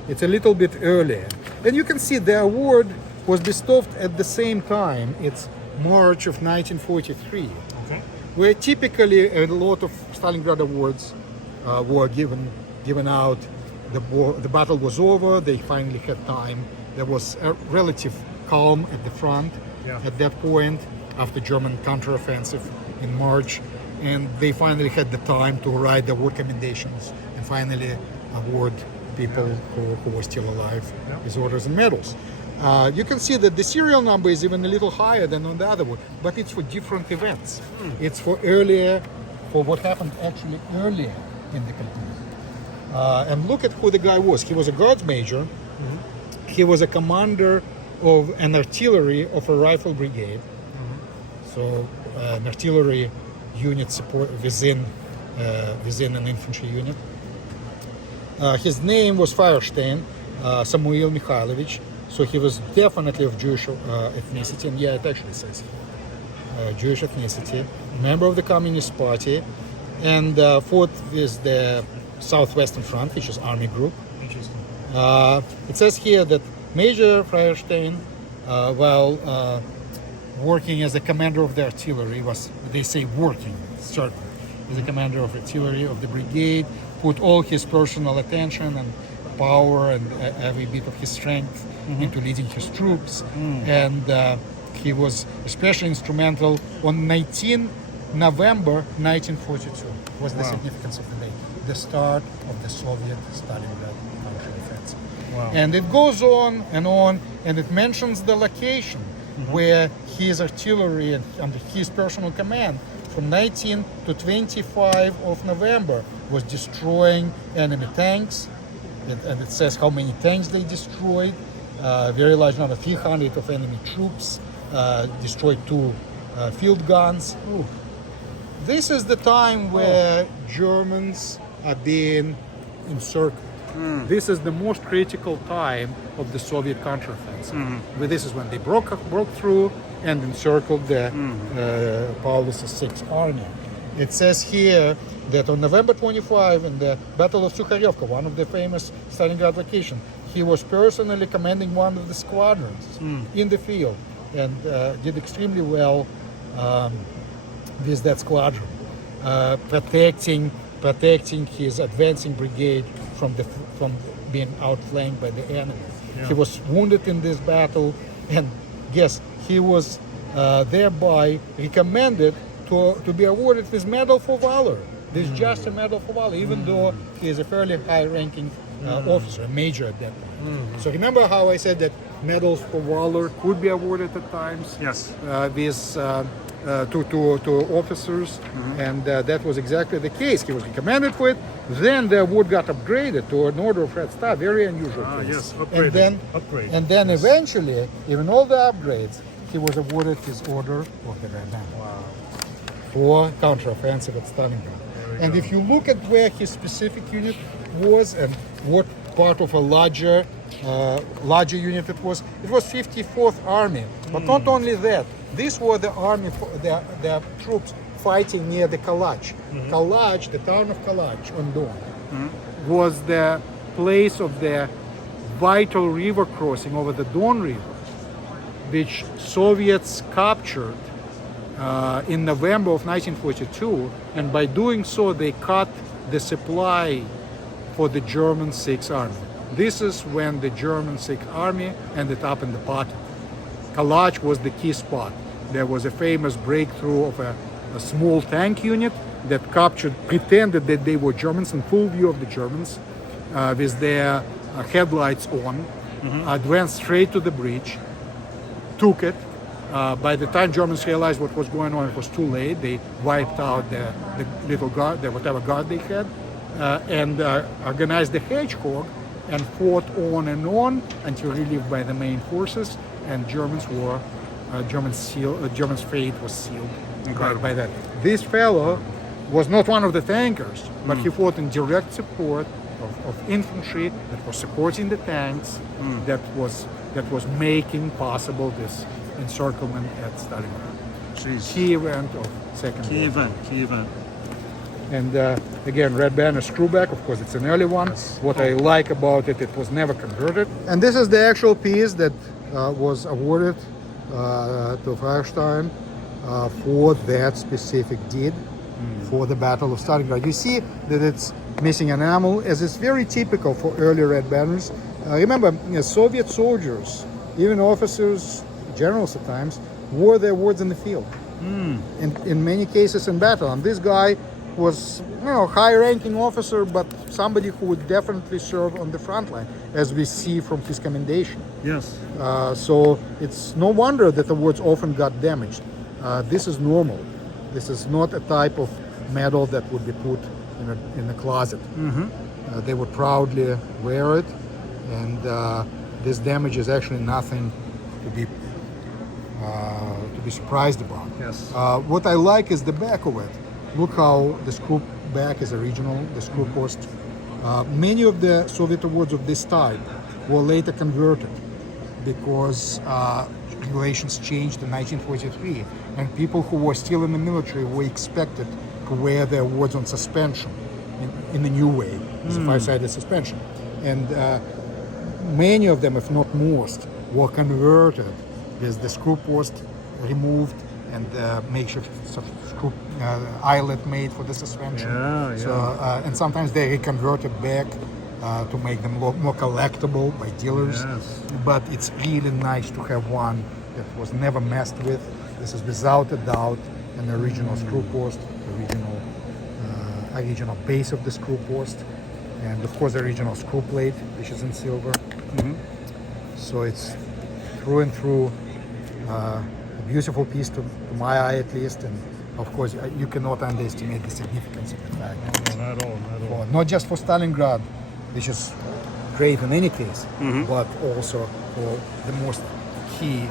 it's a little bit earlier. And you can see the award was bestowed at the same time. It's March of 1943. Okay. Where typically a lot of Stalingrad awards were given out. The battle was over. They finally had time. There was a relative calm at the front Yeah. at that point after German counteroffensive in March, and they finally had the time to write the award commendations and finally award people who were still alive with orders and medals. You can see that the serial number is even a little higher than on the other one, but it's for different events. It's for what happened actually earlier in the campaign. And look at who the guy was. He was a guards major. He was a commander of an artillery of a rifle brigade. So an artillery unit support within an infantry unit. His name was Feuerstein, Samuel Mikhailovich. So he was definitely of Jewish ethnicity, and yeah, it actually says Jewish ethnicity, member of the Communist Party, and fought with the Southwestern Front, which is army group. Interesting. It says here that Major Feuerstein, while working as a commander of the artillery, they say working, certainly, as a commander of artillery of the brigade, put all his personal attention and power and every bit of his strength into leading his troops. And he was especially instrumental on 19 November 1942 was the significance of the day, the start of the Soviet Stalingrad counteroffensive. Wow. And it goes on, and it mentions the location where his artillery and under his personal command from 19 to 25 of November was destroying enemy tanks, and it says how many tanks they destroyed, very large number, 300 of enemy troops, destroyed 2 field guns. Ooh. This is the time where Germans are being encircled. This is the most critical time of the Soviet counteroffensive. But this is when they broke through and encircled the Paulus Sixth Army. It says here that on November 25, in the Battle of Sukharevka, one of the famous Stalingrad location, he was personally commanding one of the squadrons in the field and did extremely well with that squadron, protecting his advancing brigade from being outflanked by the enemy. Yeah. He was wounded in this battle, and yes, he was thereby recommended to be awarded this Medal for Valor. This is just a Medal for Valor, even though he is a fairly high-ranking officer, a major at that point. So remember how I said that Medals for Valor could be awarded at times? Yes. To officers, and that was exactly the case. He was recommended for it. Then the award got upgraded to an Order of Red Star, very unusual case. Yes, upgraded. And then eventually, even all the upgrades, he was awarded his Order of the Red Band for counteroffensive at Stalingrad. And if you look at where his specific unit was and what part of a larger unit it was 54th Army. But not only that, these were the army, the troops fighting near the Kalach. Kalach, the town of Kalach on Don, was the place of the vital river crossing over the Don River, which Soviets captured in November of 1942, and by doing so they cut the supply for the German Sixth Army. This is when the German Sixth Army ended up in the Pocket. Kalach was the key spot. There was a famous breakthrough of a small tank unit that pretended that they were Germans in full view of the Germans, with their headlights on, advanced straight to the bridge, took it. By the time Germans realized what was going on, it was too late. They wiped out the little guard, whatever guard they had, and organized the hedgehog and fought on and on until relieved by the main forces, and Germans' fate was sealed by that. This fellow was not one of the tankers, but he fought in direct support of infantry that was supporting the tanks, that was making possible this encirclement at Stalingrad. Jeez. Key event of Second Key World War. event. And again, Red Banner screwback, of course, it's an early one. Yes. What I like about it, it was never converted. And this is the actual piece that was awarded to Feuerstein for that specific deed for the Battle of Stalingrad. You see that it's missing enamel, as is very typical for early Red Banners. Remember, Soviet soldiers even officers, generals at times, wore their awards in the field. In many cases in battle. And this guy was, high-ranking officer, but somebody who would definitely serve on the front line, as we see from his commendation. Yes. So it's no wonder that awards often got damaged. This is normal. This is not a type of medal that would be put in a closet. They would proudly wear it, and this damage is actually nothing to be surprised about. Yes. What I like is the back of it. Look how the screw back is original, the screw post. Many of the Soviet awards of this type were later converted because regulations changed in 1943, and people who were still in the military were expected to wear their awards on suspension in a new way, as a five-sided suspension. And many of them, if not most, were converted with the screw post removed and makeshift screw eyelet made for the suspension. Yeah. So, and sometimes they reconverted back to make them more collectible by dealers. Yes. But it's really nice to have one that was never messed with. This is without a doubt an original screw post, original base of the screw post, and of course the original screw plate, which is in silver. So it's through and through a beautiful piece to my eye, at least, and of course you cannot underestimate the significance of the fact that Not at all. not just for Stalingrad, which is great in any case, but also for the most key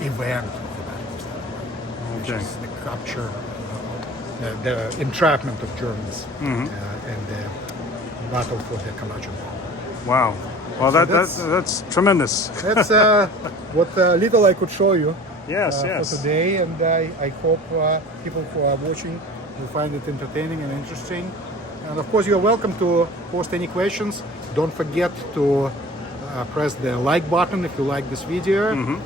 event of the Battle of Stalingrad, which Okay. is the capture, the entrapment of Germans, and the battle for the Kalachen. Wow. Well, that's- that's tremendous. That's what little I could show you Yes. for Yes. today, and I hope people who are watching will find it entertaining and interesting. And of course, you're welcome to post any questions. Don't forget to press the like button if you like this video, and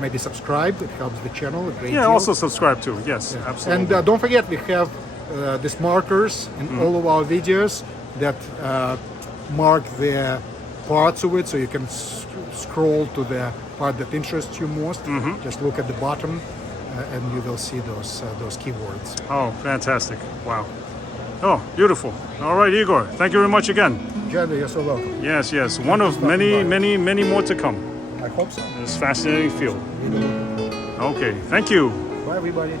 maybe subscribe. It helps the channel a great Yeah. deal. Also subscribe too. Yes. Absolutely. And don't forget, we have these markers in all of our videos that mark the parts of it, so you can scroll to the part that interests you most. Just look at the bottom, and you will see those keywords. Oh, fantastic. Wow. Oh, beautiful. All right, Igor. Thank you very much again. Jenny, you're so welcome. Yes. Yes. One of many more to come. I hope so. This fascinating field. Okay. Thank you. Bye, everybody.